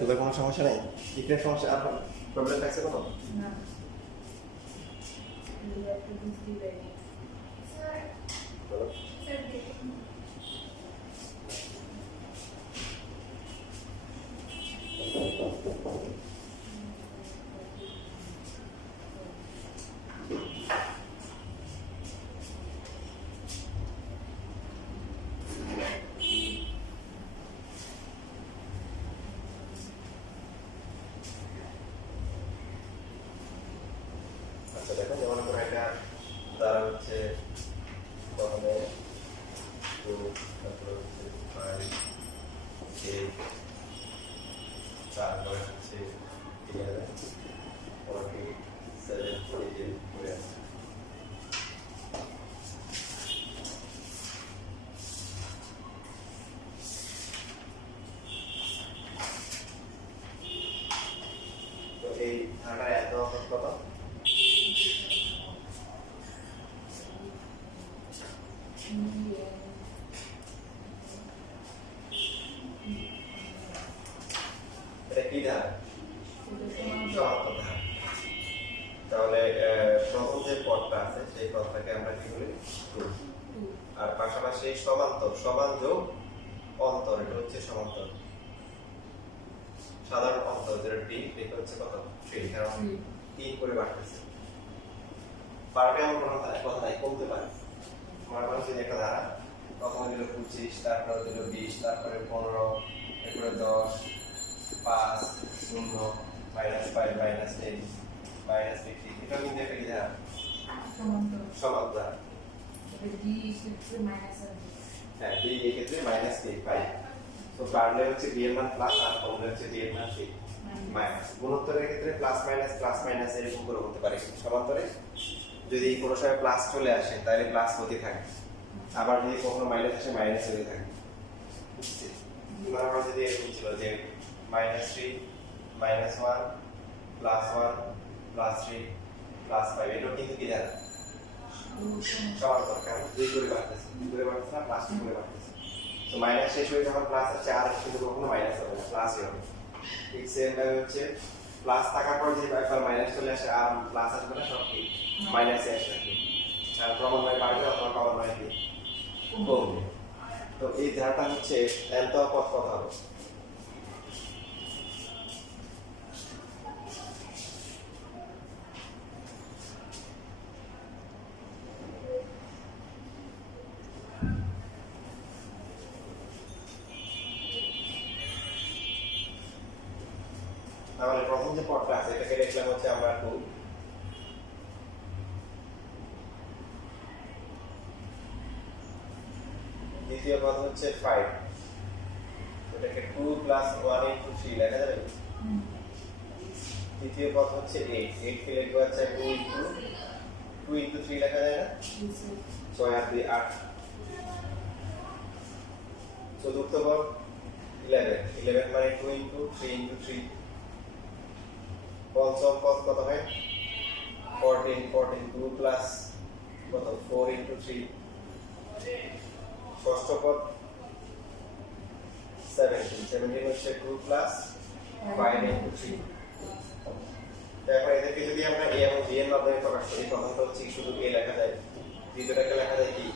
তোদের কোনো সমস্যা নেই? ইকরার সমস্যা আর প্রবলেম আছে কোনো? না আচ্ছা দেখো, যেমন কোনো একটা দ্বারা হচ্ছে প্রথমে 2, তারপরে হচ্ছে 5, 8, তারপরে হচ্ছে 11, 14, 17, 18 করে আছে। তো এই ধারণার এত কত? এটা কি ধারা? সমান্তর ধারা। তাহলে প্রথম যে পদটা আছে সেই পদটাকে আমরা কি বলি? 2। আর পাশাপাশি সমান্তর, সমান যোগ অন্তর, এটা হচ্ছে সমান্তর। সাধারণ অন্তর যেটা d, এটা হচ্ছে কত? 3, কারণ 3 করে বাড়তেছে। পারবে এমন কোনো কথা নাই, কমতে পারে। মনে করেন যে একটা ধারা প্রথমে দিল 25, তারপরে দিল 20, তারপরে 15, এরপরে 10, 5, 0, -5, -10, -50, এটা কিন্তু একটা কি ধারা? সমান্তর ধারা। হ্যাঁ, d এই ক্ষেত্রে -5। তো বাড়লে হচ্ছে d এর মান প্লাস, আর কমলে হচ্ছে d এর মান মাইনাস। গুণোত্তরের ক্ষেত্রে প্লাস মাইনাস এরকম করে হতে পারে। সমান্তরে যদি কোনো সময় প্লাস চলে আসে তাহলে প্লাস হতে থাকে, আবার যদি কখনো মাইনাস আসে মাইনাস হতে থাকে। বুঝছি? আমরা যদি এরকম ছিল যে -3, -1, +1, +3, +5, এটা কিন্তু কি ধারা? সমান্তর। কারণ 2 করে বাড়তেছে, 2 করে বাড়তেছে না, +2 করে বাড়তেছে। তো মাইনাস শেষ হয়ে যখন প্লাস আসছে, আর কিন্তু কখনো মাইনাস হবে না, প্লাসই হবে। ঠিক সেম ভাবে হচ্ছে প্লাস থাকার পর যদি একবার মাইনাস চলে আসে, আর প্লাস আসবে না, সব কি মাইনাসে আসবে। আর ক্রমান্বয়ে বাড়বে অথবা ক্রমান্বয়ে কি কমবে। তো এই ধারাটা হচ্ছে nth পদ কত হবে? তাহলে প্রথম যে পদটা আছে এটাকে লিখলাম হচ্ছে আমরা 2, দ্বিতীয় পদ হচ্ছে 5, এটাকে 2 + 1 * 3 লেখা যাবে। তৃতীয় পদ হচ্ছে 8, 8 কে লিখবো হচ্ছে 2 * 3 লেখা যায় না? 6 আর 2 8। চতুর্থ পদ 11, 11 মানে 2 * 3 * 3। পঞ্চম পদ কত হয়? 14, 2 প্লাস কত? 4 * 3। ষষ্ঠ পদ 17 হচ্ছে 2 প্লাস 5 * 3। তারপর এদেরকে যদি আমরা a এবং b এর মাধ্যমে প্রকাশ করি, প্রথমটা হচ্ছে শুধু a লেখা যায়, দ্বিতীয়টাকে লেখা যায় কি?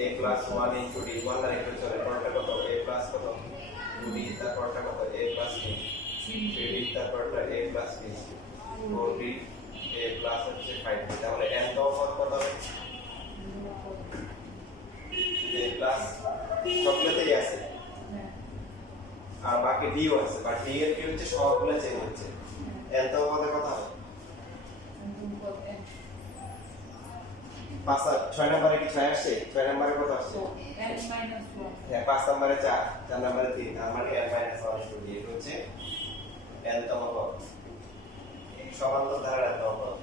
a + 1 * d, 1 না একটু চলে। পরেরটা কত? a প্লাস কত? 2d, তারপরটা কত? a + 3d, তারপরটা a + b, 4d, a plus হচ্ছে 5d। তাহলে n তম পদ কত হবে? a প্লাস সবগুলোতেই আছে, আর বাকি d ও আছে, বাট d এর কি হচ্ছে? সবগুলো চেঞ্জ হচ্ছে। n তম পদে কত হবে? 6 নম্বরে কি 6 আসছে? 6 নম্বরে কত আসছে? হ্যাঁ, 5 নম্বরে 4, 4 নম্বরে 3, তার মানে n - 1 * d। এটা হচ্ছে n তম পদ। সমান্তর ধারার n তম পদ।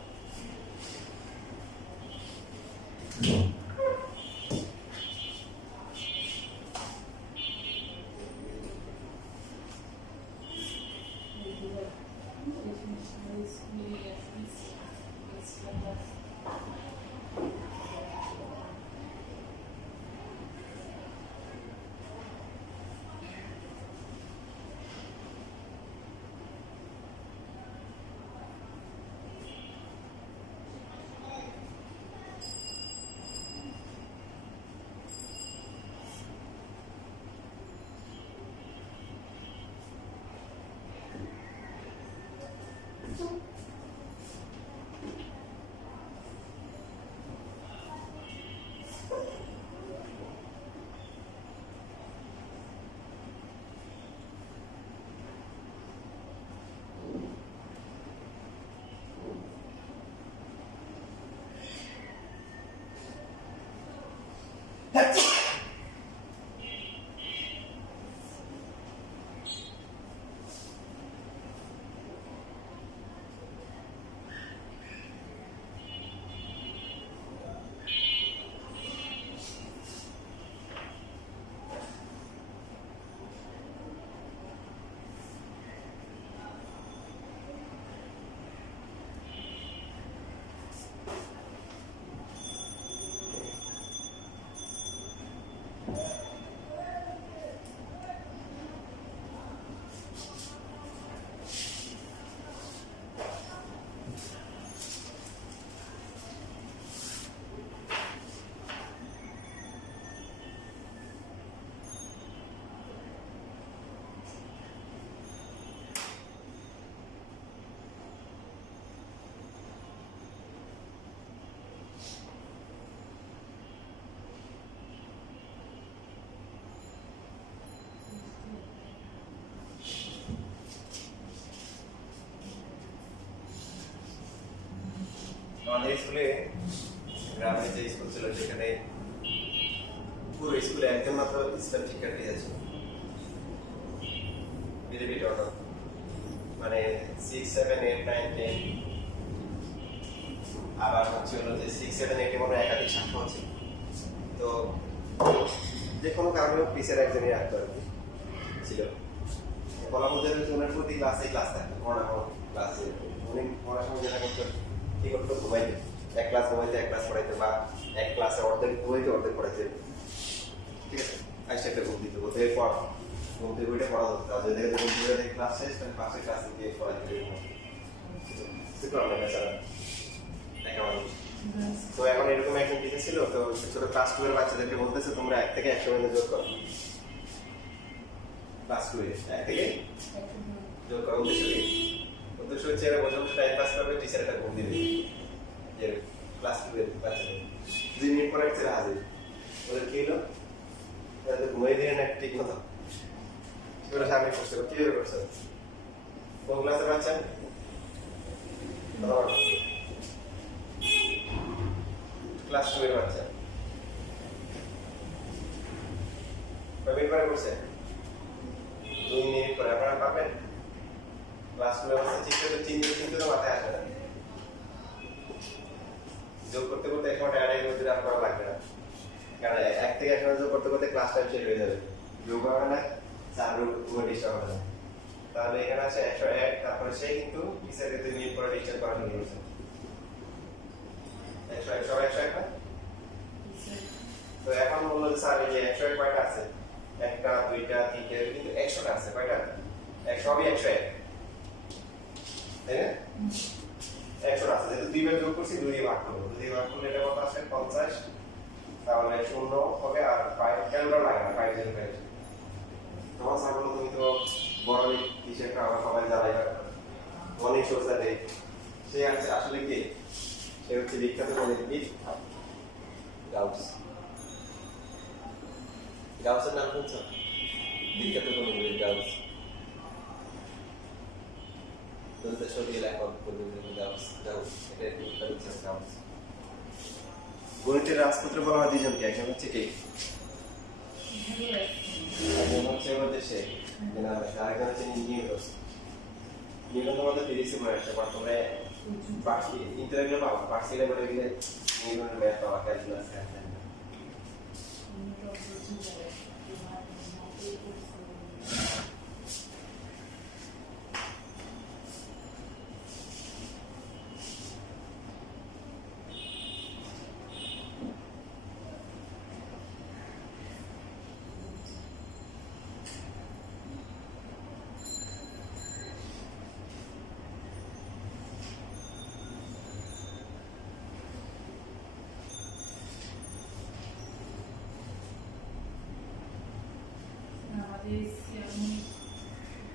স্কুলে গ্রামে যে স্কুল ছিল সেখানে পুরো স্কুলে একজন মাত্র ইসলাম শিক্ষার্থী আছে, বিলিভ অর নট। মানে 6, 7, 8, 9, 10 আবার হচ্ছে হলো যে 6, 7, 8 মনে একাধিক ছাত্র আছে। তো যে কোনো কারণে পিসের একজনই রাখতো আর কি ছিল। কলামদের জনের প্রতি ক্লাসে ক্লাস থাকতো, পড়ানো ক্লাসে উনি পড়াশোনা যেটা করতো কি করতো, ঘুমাইতে এক ক্লাস ঘুমাইতে এক ক্লাস পড়াইতে, বা এক ক্লাসে অর্ধেক ঘুমাইতে অর্ধেক পড়াইতে, ঠিক আছে। আইসা একটা ঘুম দিত, ওদের পড় ঘুম থেকে উঠে পড়া হতো, তাদের দেখে ঘুম থেকে ক্লাস শেষ তাহলে পাশের ক্লাসে গিয়ে পড়াইতে তো এখন এরকম একজন টিচার ছিল। তো ছোট ক্লাস 2 এর বাচ্চাদেরকে বলতেছে তোমরা 1 থেকে 100 পর্যন্ত যোগ করো। ক্লাস 2 এ 1 থেকে যোগ করা উদ্দেশ্য হচ্ছে এরা বসে বসে টাইম পাস করবে, টিচার একটা ঘুম দিবে। যে ক্লাস 2 এর বাচ্চাদের 2 মিনিট পরে একটা হাজির, ওদের কি হলো, এরা তো ঘুমাই দিয়ে না ঠিক মতো, সেগুলো সামনে করছে, কিভাবে করছে? কোন ক্লাসের বাচ্চা? ক্লাস 2 এর বাচ্চা। কয় মিনিট পরে করছে? 2 মিনিট পরে। আপনারা পাবেন? ক্লাস 2 এর বাচ্চা ঠিক করে 3 মিনিট কিন্তু মাথায় আসে না। যোগ করতে করতে এক ঘন্টা আড়াই ঘন্টা আপনার লাগবে না, কারণ 1 থেকে 100 যোগ করতে করতে ক্লাস টাইম শেষ হয়ে যাবে। যোগ হবে না, চারু ডিস্টার্ব হবে না। তাহলে এখানে আছে 101, তারপরে সে কিন্তু পিছনে 2 মিনিট পরে ডিস্টার্ব করা শুরু করছে। 101 সবাই 101 না? তো এখন বললো যে স্যার এই যে 101 কয়টা আছে? 1টা 2টা 3টা, কিন্তু 100টা আছে কয়টা? সবই 101, তাই না? 100 আছে, যেহেতু 2 বার যোগ করছি 2 দিয়ে ভাগ করবো, 2 দিয়ে ভাগ করলে এটা কত আসে? 50। তাহলে 0 হবে আর 5 ক্যালকুলেটর লাগে না, 5 0 5। তোমার স্যার বললো তুমি তো বড় হিসেবটা আমরা সবাই জানাই, অনেক সোজা দেয়। সে আছে আসলে কি, সে হচ্ছে বিখ্যাত গণিতবিদ গাউস। গাউসের নাম শুনছো? বিখ্যাত গণিতবিদ গাউস। গণিতের রাজপুত্র বলা হয় দুজনকে, একজন হচ্ছে কে, একজন হচ্ছে আমাদের সে আরেকজন হচ্ছে নিউটন। নিউটন তোমাদের ফিজিক্সে পড়ে আসতে পারো, তোমরা ইন্টারভিউ পাবো, পার্সিলে বলে গেলে নিউটনের ম্যাথ পাওয়া, ক্যালকুলাস আছে।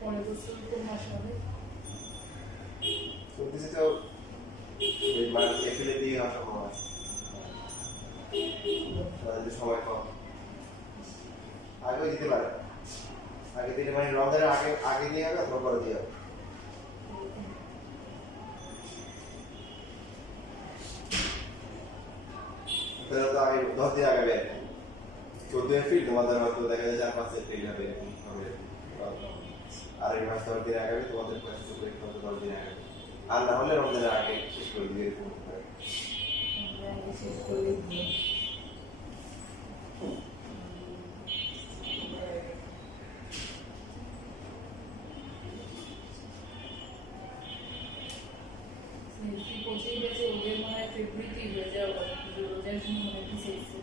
পরের বছর কোন মাসে হবে? চলতেছে তো এপ্রিলের দিকে হওয়ার সম্ভাবনা আছে, সময় কম। আগেও দিতে পারে, আগে দিলে মানে রমজানের আগে আগে দিয়ে হবে অথবা পরে দিয়ে হবে। তো আগে 10 দিন আগে বের 14 এপ্রিল, তোমাদের হয়তো দেখা যায় 4-5 এপ্রিল হবে, আর এই মাস 10 দিন আগে তোমাদের পরীক্ষা পরীক্ষা 10 দিন আগে, আর না হলে রমজানের আগে শেষ করে দিয়ে এরকম হতে পারে। কোচিং গেছে ওদের মনে হয় ফেব্রুয়ারি হয়ে যাওয়া, রোজার সময় মনে কি শেষে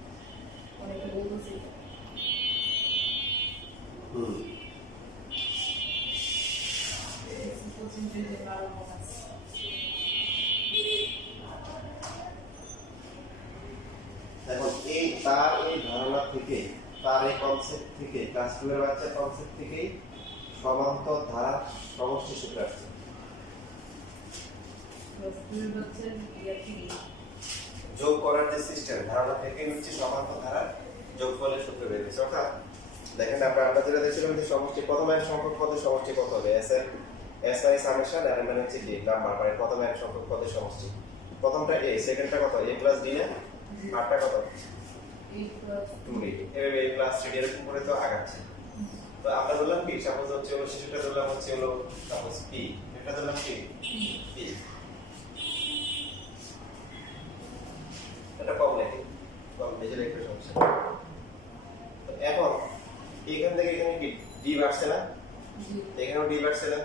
অনেকে বলতেছে। কোচিং যে আরম্ভ আছে এখন এই তার এই ধারণা থেকে, তার এই কনসেপ্ট থেকে, ক্লাস 2 এর বাচ্চার কনসেপ্ট থেকেই সমান্তর ধারা সমষ্টি সূত্র আসছে। যোগ করার যে সিস্টেম, ধারণা থেকে হচ্ছে সমান্তর ধারা যোগফলের সূত্র বের হয়েছে। অর্থাৎ দেখেন আমরা যেটা দেখছিলাম যে সমষ্টি প্রথম এক সংখ্যক পদের সমষ্টি কত হবে, এস এর এস বাই সামেশন আর মানে হচ্ছে ডি নাম্বার, মানে প্রথম এক সংখ্যক পদের সমষ্টি। প্রথমটা a সেকেন্ডটা কত a প্লাস d না আরটা কত 2d এভাবে a প্লাস 3d এরকম করে তো আগাচ্ছে তো আমরা বললাম কি সাপোজ হচ্ছে হলো শেষটা ধরলাম হচ্ছে হলো সাপোজ p এটা ধরলাম কি p এটা কম নাকি কম মেজর একটা সমস্যা তো এখন এখান থেকে এখানে কি d বাড়ছে না এখানেও d বাড়ছে না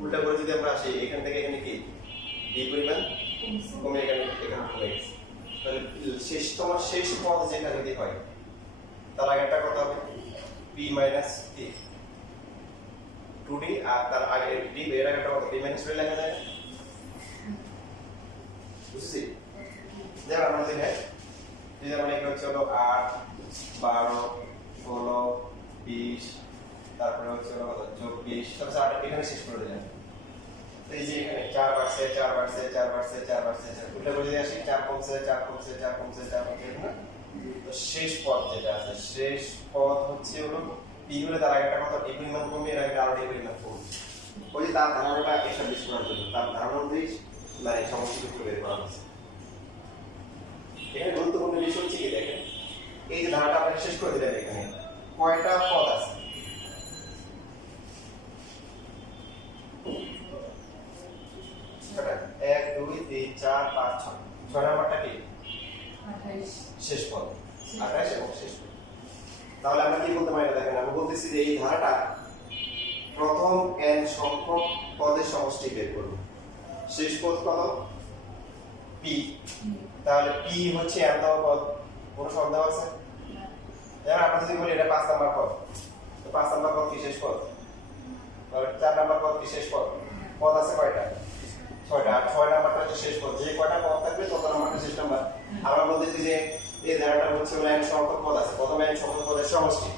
উল্টা করে যদি আমরা আসি এখান থেকে এখানে কি d পরিমাণ কমে এখানে কমে গেছে তাহলে তোমার শেষ পদ যেটা যদি হয় তার আগেরটা কত হবে p মাইনাস t 2d আর তার আগে d এর আগেরটা কত p মাইনাস 2 লেখা যায় বুঝছি যেমন আমরা দেখে যেমন এখানে হচ্ছে হলো 8 12 16 20 তারপরে হচ্ছে হলো 24 সব 8 এখানে শেষ করে দিলাম এই যে এখানে 4 বাড়ছে 4 বাড়ছে 4 বাড়ছে 4 বাড়ছে উল্টা করে দিয়ে আসি 4 কমছে 4 কমছে 4 কমছে 4 কমছে না তো শেষ পদ যেটা আছে শেষ পদ হচ্ছে হলো p হলে তার আগেটা কত d পরিমাণ কমে এর আগে আরো d পরিমাণ কমে ওই যে তার ধারণাটা এস্টাবলিশ করার জন্য তার ধারণা অনুযায়ী মানে সমস্যাটা বের করা হচ্ছে এখানে গুরুত্বপূর্ণ বিষয় হচ্ছে কি দেখেন এই যে ধারাটা আমরা শেষ করে দিলাম এখানে কয়টা পদ আছে এক দুই তিন চার পাঁচ ছয় ছয় নাম্বারটা কি 28 শেষ পদ 28 এবং শেষ পদ তাহলে আমরা কি বলতে পারি দেখেন আমরা বলতেছি যে এই ধারাটা প্রথম n সংখ্যক পদের সমষ্টি বের করব শেষ পদ কত p তাহলে p হচ্ছে n তম পদ কোনো সন্দেহ আছে এবার আমরা যদি বলি এটা 5 নাম্বার পদ তো 5 নাম্বার পদ কি শেষ পদ তাহলে 4 নাম্বার পদ কি শেষ পদ পদ আছে কয়টা 6টা আর 6 নাম্বারটা হচ্ছে শেষ পদ যে কয়টা পদ থাকবে তত নাম্বারটা শেষ নাম্বার আমরা বলতেছি যে এই ধারাটা হচ্ছে n সংখ্যক পদ আছে প্রথমে n সংখ্যক পদের সমষ্টি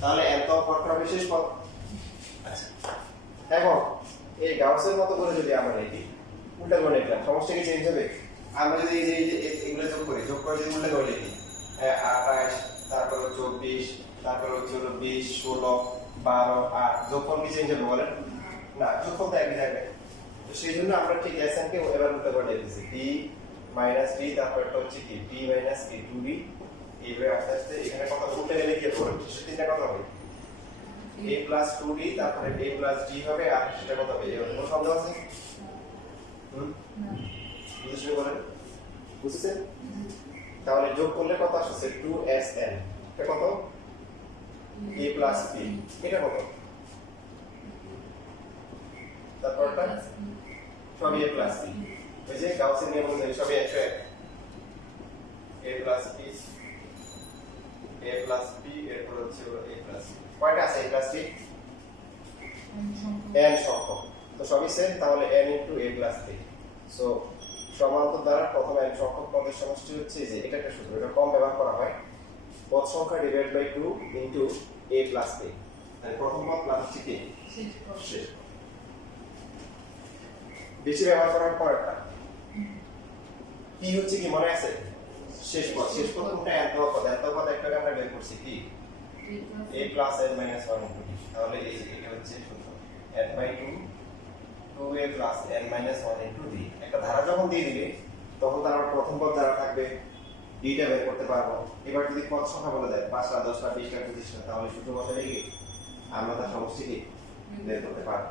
তাহলে n তম পদটা হবে শেষ পদ আচ্ছা এখন এই গাউসের মতো করে যদি আমরা লিখি উল্টা করে লিখলাম সমষ্টি কি চেঞ্জ হবে আমরা যদি এই যে এগুলো যোগ করে যদি উল্টা করে লিখি 28 তারপর 24 তারপর হচ্ছে 20 16 12 আর যোগফল কি চেঞ্জ হবে বলেন না যোগফল তো একই থাকবে তো সেই জন্য আমরা ঠিক এসএন কে এবার উল্টা করে লিখেছি d মাইনাস d তারপর এটা হচ্ছে কি d মাইনাস কি 2d এইভাবে আস্তে আস্তে এখানে কত উল্টা গেলে কি হবে তিনটা কত হবে a plus 2d তারপরে a plus d হবে আর সেটা কত হবে এর কোনো সন্দেহ আছে না বুঝতে বলেন বুঝছেন তাহলে যোগ করলে কত আসছে 2sn এটা কত a plus b এটা কত তারপরটা সবই a plus b ওই যে গাউসের নিয়ম অনুযায়ী সবই 100 a plus b a plus b এরপর হচ্ছে a plus b কয়টা আছে a plus b n সংখ্যক তো সবই সেম তাহলে n * a plus b so সমান্তর দ্বারা প্রথম n সংখ্যক পদের সমষ্টি হচ্ছে যে এটা একটা সূত্র এটা কম ব্যবহার করা হয় পদ সংখ্যা divide by 2 * a plus b তাহলে প্রথম পদ প্লাস হচ্ছে কি শেষ বেশি ব্যবহার করার পর একটা কি হচ্ছে কি মনে আছে শেষ পদ কোনটা n তম পদ একটা আমরা বের করছি কি a plus n minus 1 into d তাহলে এই এটা হচ্ছে সূত্র n by 2 2a plus n minus 1 into d একটা ধারা যখন দিয়ে দিবে তখন তার প্রথম পদ ধারা থাকবে d টা বের করতে পারবো এবার যদি পদ সংখ্যা বলে দেয় 5টা 10টা 20টা 25টা তাহলে সূত্র বসালে কি আমরা তার সমষ্টি কি বের করতে পারবো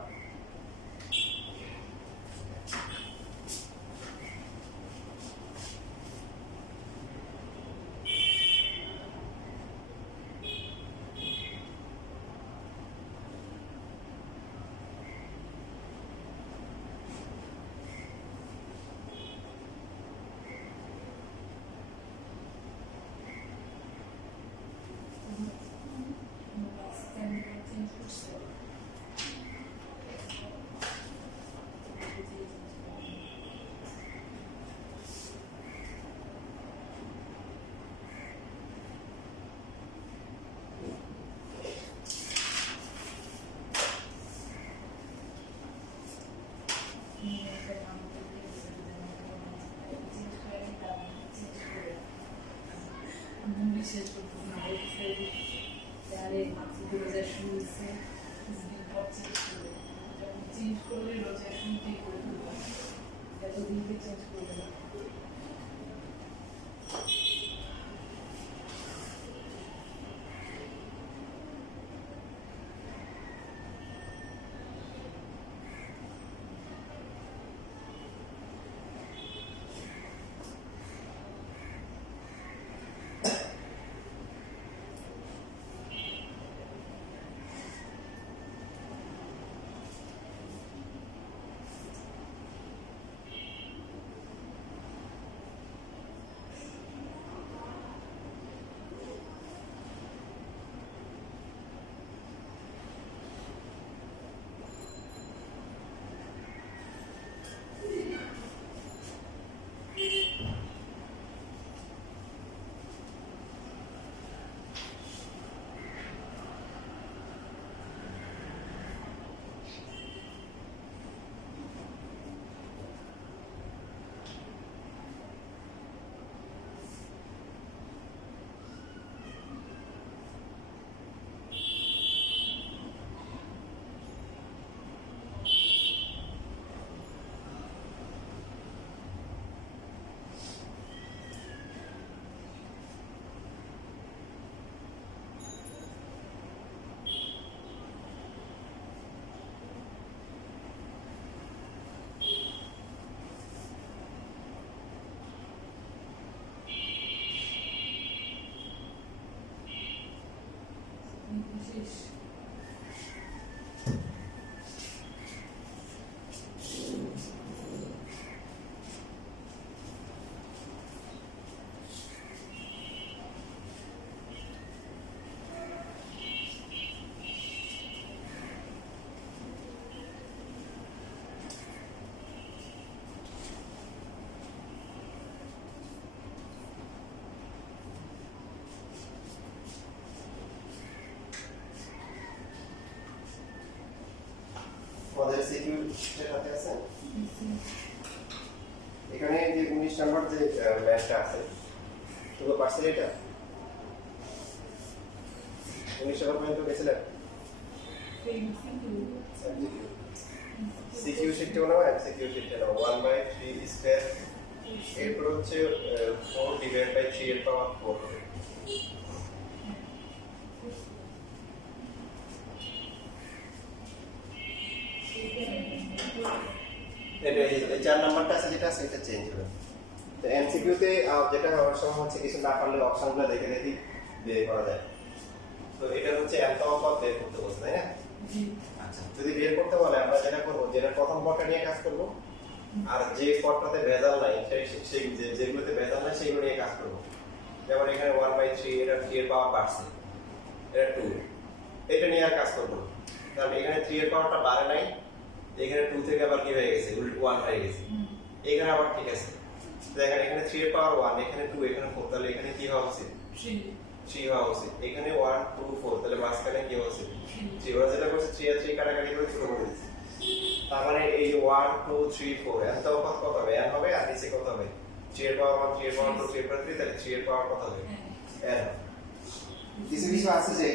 বিশেষ করতে না বলছে তারে মাক্সিমাইজেশন হচ্ছে চেঞ্জ করলে রোটেশন ঠিক করে দেবো এত দিন চেঞ্জ করবে না আমাদের সিকিউ এর সাথে আছে এখানে যে 19 নম্বর যে ম্যাথটা আছে পুরো পার্সেল এটা 19 নম্বর পর্যন্ত গেছিলেন সিকিউ শিটটা নাও এমসিকিউ শিটটা নাও 1/3 স্কয়ার এরপর হচ্ছে 4 ডিভাইড বাই 3 এর পাওয়ার 4 হবে এটা এই 4 নাম্বারটা আছে যেটা আছে এটা চেঞ্জ হবে তো এমসিকিউ তে যেটা হওয়ার সময় হচ্ছে কিছু না পারলে অপশনগুলো দেখে দেখি বের করা যায় তো এটা হচ্ছে এত পদ বের করতে বলছে তাই না আচ্ছা যদি বের করতে বলে আমরা যেটা করব যেটা প্রথম পদটা নিয়ে কাজ করব আর যে পদটাতে ভেজাল নাই সেই যেগুলোতে ভেজাল নাই সেগুলো নিয়ে কাজ করব যেমন এখানে 1/3 এটা 3 এর পাওয়ার বাড়ছে এটা 2 এটা নিয়ে আর কাজ করব কারণ এখানে 3 এর পাওয়ারটা বাড়ে নাই এখানে 2 থেকে আবার কি হয়ে গেছে উল্টো 1 হয়ে গেছে এখানে আবার ঠিক আছে দেখেন এখানে 3 এর পাওয়ার 1 এখানে 2 এখানে 4 তাহলে এখানে কি হওয়া উচিত 3 হওয়া উচিত এখানে 1 2 4 তাহলে মাঝখানে কি হওয়া উচিত 3 ওরা যেটা করছে 3 আর 3 কাটাকাটি করে শুরু করে দিচ্ছে তার মানে এই 1 2 3 4 এত কত হবে n হবে আর নিচে কত হবে 3 এর পাওয়ার 1 3 এর পাওয়ার 2 3 এর পাওয়ার 3 তাহলে 3 এর পাওয়ার কত হবে n কিছু কিছু আছে যে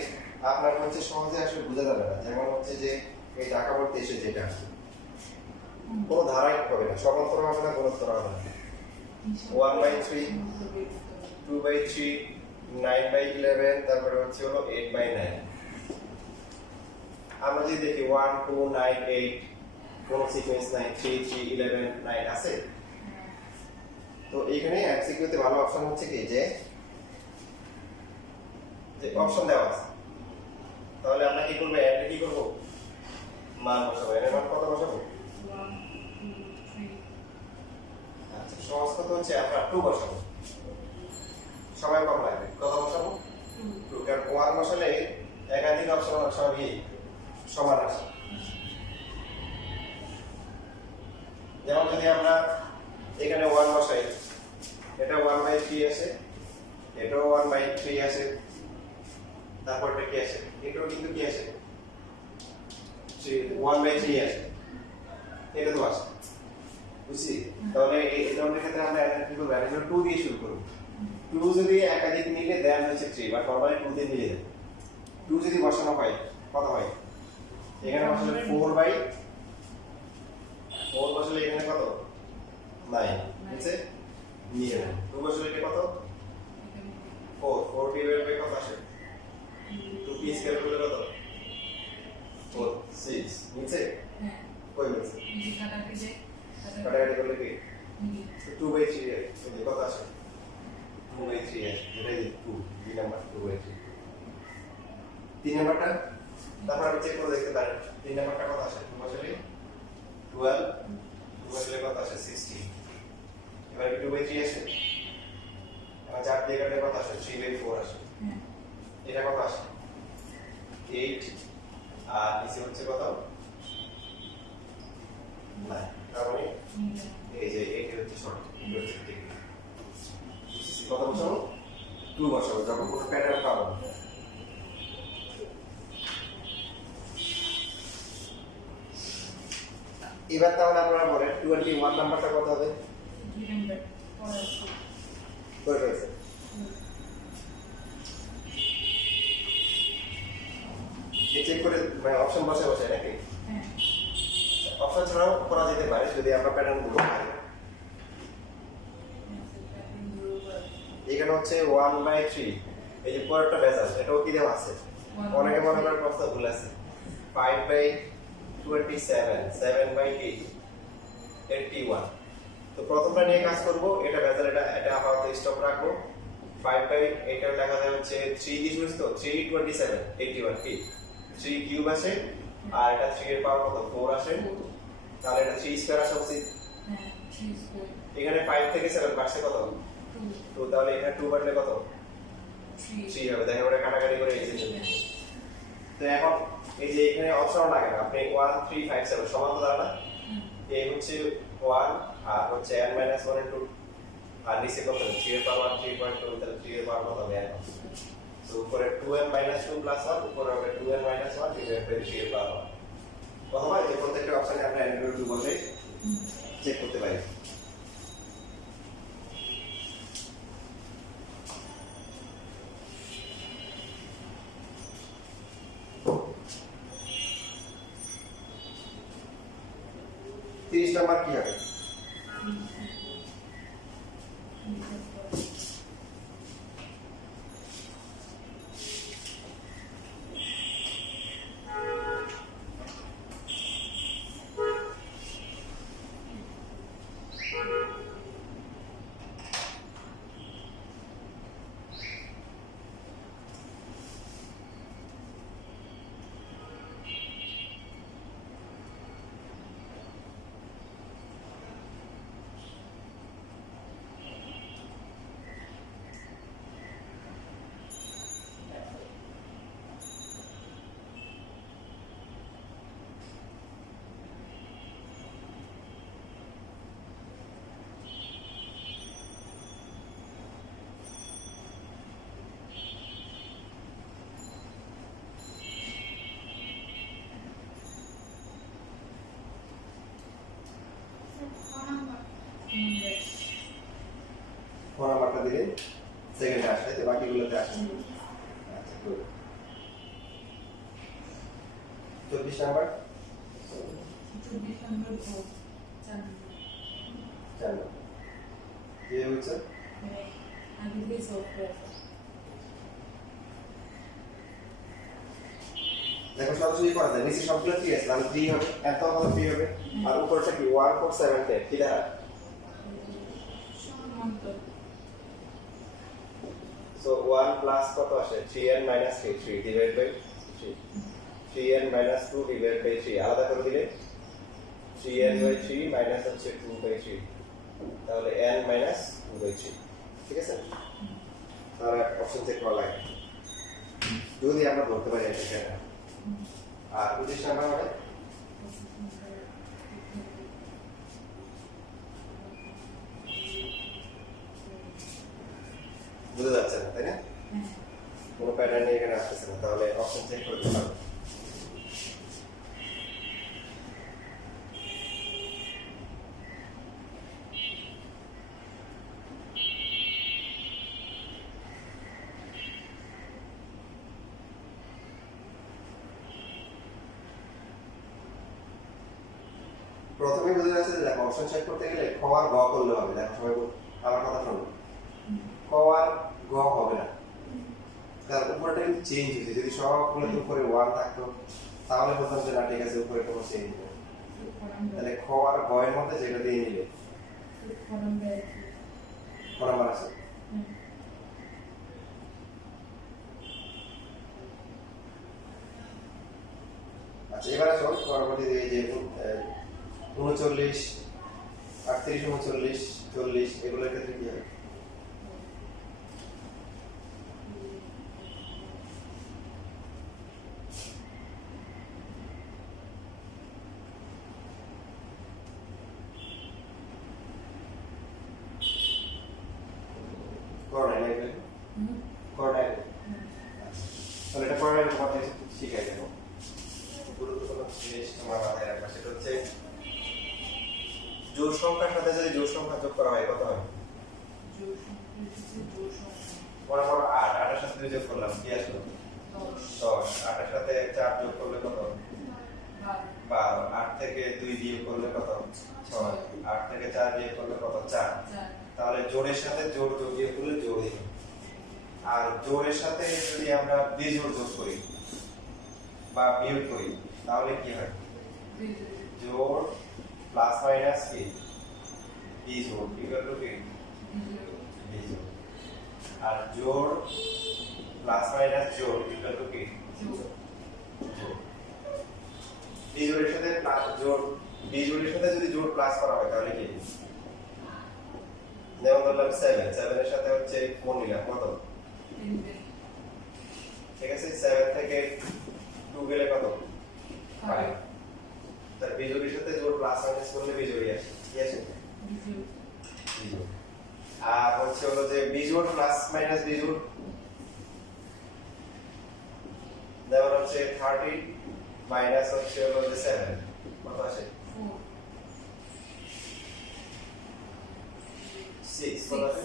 আপনার হচ্ছে সহজে আসলে বোঝা যাবে না যেমন হচ্ছে যে এই ঢাকা বোর্ড এসে যেটা কোনো ধারাই হবে না সমান্তর হবে না গুণোত্তর হবে না 1/3 2/3 9/11 তারপরে হচ্ছে হলো 8/9 আমরা যদি দেখি 1 2 9 8 কোন সিকোয়েন্স নাই 3 3 11 9 আছে তো এখানে এমসিকিউ তে ভালো অপশন হচ্ছে কি যে অপশন দেওয়া আছে তাহলে আমরা কি করব এন্ড কি করব মান বসাবো এর মান কত বসাবো 1 2 3 আচ্ছা সহজ কথা হচ্ছে আমরা 2 বসাবো সময় কম লাগবে কত বসাবো 2 কারণ 1 বসালে একাধিক অপশন সবই সমান আসে যেমন যদি আমরা এখানে 1 বসাই এটা 1/3 আসে এটাও 1/3 আসে তারপর এটা কি আসে এটাও কিন্তু কি আসে 1/3 আসে এটা তো আসে বুঝছি তাহলে এই ধরনের ক্ষেত্রে আমরা কি করব আমরা 2 দিয়ে শুরু করব 2 যদি একাধিক নিলে দেন হচ্ছে 3 বা নরমালি 2 দিয়ে নিলে 2 যদি বসানো হয় কত হয় এখানে আসলে 4 বসালে এখানে কত 9 বুঝছে নিয়ে নেন 2 বসালে এটা কত 4 ডিভাইড বাই কত আসে 2 পি স্কয়ার করলে কত 4 6 নিচে কই নিচে কাটাকাটি করলে কি 2/3 এই কত আসে 2/3 আসে এটাই 2 দুই নাম্বার 2/3 তিন নাম্বারটা তারপর আমি চেক করে দেখতে পারি তিন নাম্বারটা কত আসে 2 বসালে 12 2 বসালে কত আসে 16 এবার কি 2/3 আসে আর 4 দিয়ে কাটলে কত আসে 3/4 আসে এটা কত আসে 8 আর নিচে হচ্ছে কত 9 তার মানে এই যে 8 হচ্ছে শর্ট এটা হচ্ছে ঠিক কত বসাবো 2 বসাবো যখন কোনো প্যাটার্ন পাবো এবার তাহলে আমরা বলেন 21 নাম্বারটা কত হবে কত হয়েছে চেক করে মানে অপশন বসে বসে নাকি অপশন ছাড়াও করা যেতে পারে যদি আমরা প্যাটার্ন গুলো পাই এখানে হচ্ছে 1/3 এই যে পরেরটা ভেজাল এটাও কি দেওয়া আছে অনেকে মনে করে প্রশ্ন ভুল আছে 5/27 7/8 81 তো প্রথমটা নিয়ে কাজ করব এটা ভেজাল এটা আপাতত স্টপ রাখবো 5/8 এর লেখা যায় হচ্ছে 3 দিয়ে শুরু তো 327 81 কি 3 কিউব আসে আর এটা 3 এর পাওয়ার কত 4 আসে তাহলে এটা 3 স্কয়ার আসা উচিত হ্যাঁ 3 স্কয়ার এখানে 5 থেকে 7 বাড়ছে কত 2 তাহলে এখানে 2 বাড়লে কত 3 হবে দেখেন ওটা কাটাকাটি করে এই যে তো এখন এই যে এখানে অপশন লাগে না আপনি 1 3 5 7 সমান তো দাঁড়ায় না এই হচ্ছে 1 আর হচ্ছে n - 1 ইনটু আর নিচে কত 3 এর পাওয়ার 3.2 তাহলে 3 এর পাওয়ার কত হবে n তো উপরে 2n - 2 + 1 উপরে হবে 2n - 1 ডিভাইড বাই 3 এর পাওয়ার 1 অথবা এই যে প্রত্যেকটা অপশনে আমরা অ্যান্ড্রয়েড 2 বসে চেক করতে পারি। তিরিশ নাম্বার কি হবে? ফোন নাম্বারটা দিলে সেকেন্ডে আসে, তো বাকিগুলোতে আসে। আচ্ছা গুড। 24 নাম্বার 24 নম্বর ভোগ 4 কি হয়েছে? আগে থেকে সফটওয়্যার দেখো সরাসরি করা যায়, নিচে সবগুলো কি আছে, তাহলে 3 হবে, এত হবে 3 হবে, আর উপরটা কি 1 4 7 10 কি দেখা? সমান্তর। সো 1 প্লাস কত আসে? 3n minus 3 divided by 3, 3n minus 2 divided by 3 আলাদা করে দিলে 3n by 3 minus হচ্ছে 2 by 3, তাহলে n minus 2 by 3, ঠিক আছে? তাহলে অপশন চেক করা লাগে যদি আমরা ধরতে পারি এটা কেন। আর 25 নাম্বার মানে বুঝা যাচ্ছে না, তাই না? কোনো প্যাটার্ন এখানে আসতেছে না, তাহলে অপশন চেক করতে পারবো। প্রথমে বুঝে যাচ্ছে যে দেখো অপশন চেক করতে গেলে খ আর গ করলে হবে। দেখো সবাই আমার কথা শোনো, ক আর গ হবে না, কারণ উপরটা কিন্তু চেঞ্জ হয়েছে। যদি সবগুলোতে উপরে 1 থাকতো তাহলে বলতাম যে না ঠিক আছে উপরে কোনো চেঞ্জ নেই। তাহলে খ আর গ এর মধ্যে যেটা দিয়ে নিলে খ নাম্বার আছে। আচ্ছা এবারে চল পরবর্তী এই যে 39 38 39 40 এগুলোর ক্ষেত্রে কি হবে? করোনা লাগবে করোনা তাহলে এটা করোনা কথা শিখাই দেবো। গুরুত্বপূর্ণ জিনিস তোমার মাথায় রাখবা, সেটা হচ্ছে জোড় সংখ্যার সাথে যদি জোড় সংখ্যা যোগ করা হয় কত হবে? মনে করো 8 8 এর সাথে 2 যোগ করলাম কি আসলো? 10 8 এর সাথে 4 যোগ করলে কত? 12 8 থেকে 2 বিয়োগ করলে কত? 6 8 থেকে 4 বিয়োগ করলে কত? 4। তাহলে জোড়ের সাথে জোড় যোগ করলে জোড়ই হবে। আর জোড়ের সাথে যদি আমরা বিজোড় যোগ করি বা বিয়োগ করি তাহলে কি হয়? জোড় প্লাস মাইনাস কি বিজোড় ইকুয়াল টু কি বিজোড়, আর জোড় প্লাস মাইনাস জোড় ইকুয়াল টু কি জোড়। বিজোড়ের সাথে প্লাস জোড়, বিজোড়ের সাথে যদি জোড় প্লাস করা হয় তাহলে কি? যেমন বললাম 7 7 এর সাথে হচ্ছে 4 নিলাম কত? ঠিক আছে 7 থেকে 2 গেলে কত? 5। তার বিজোড়ের সাথে জোড় প্লাস মাইনাস করলে বিজোড়ই আসে, কি আসে? বিজোড়। আর হচ্ছে হলো যে বিজোড় প্লাস মাইনাস বিজোড়, যেমন হচ্ছে 30 মাইনাস হচ্ছে হলো যে 7 কত আসে 4 6 কত আসে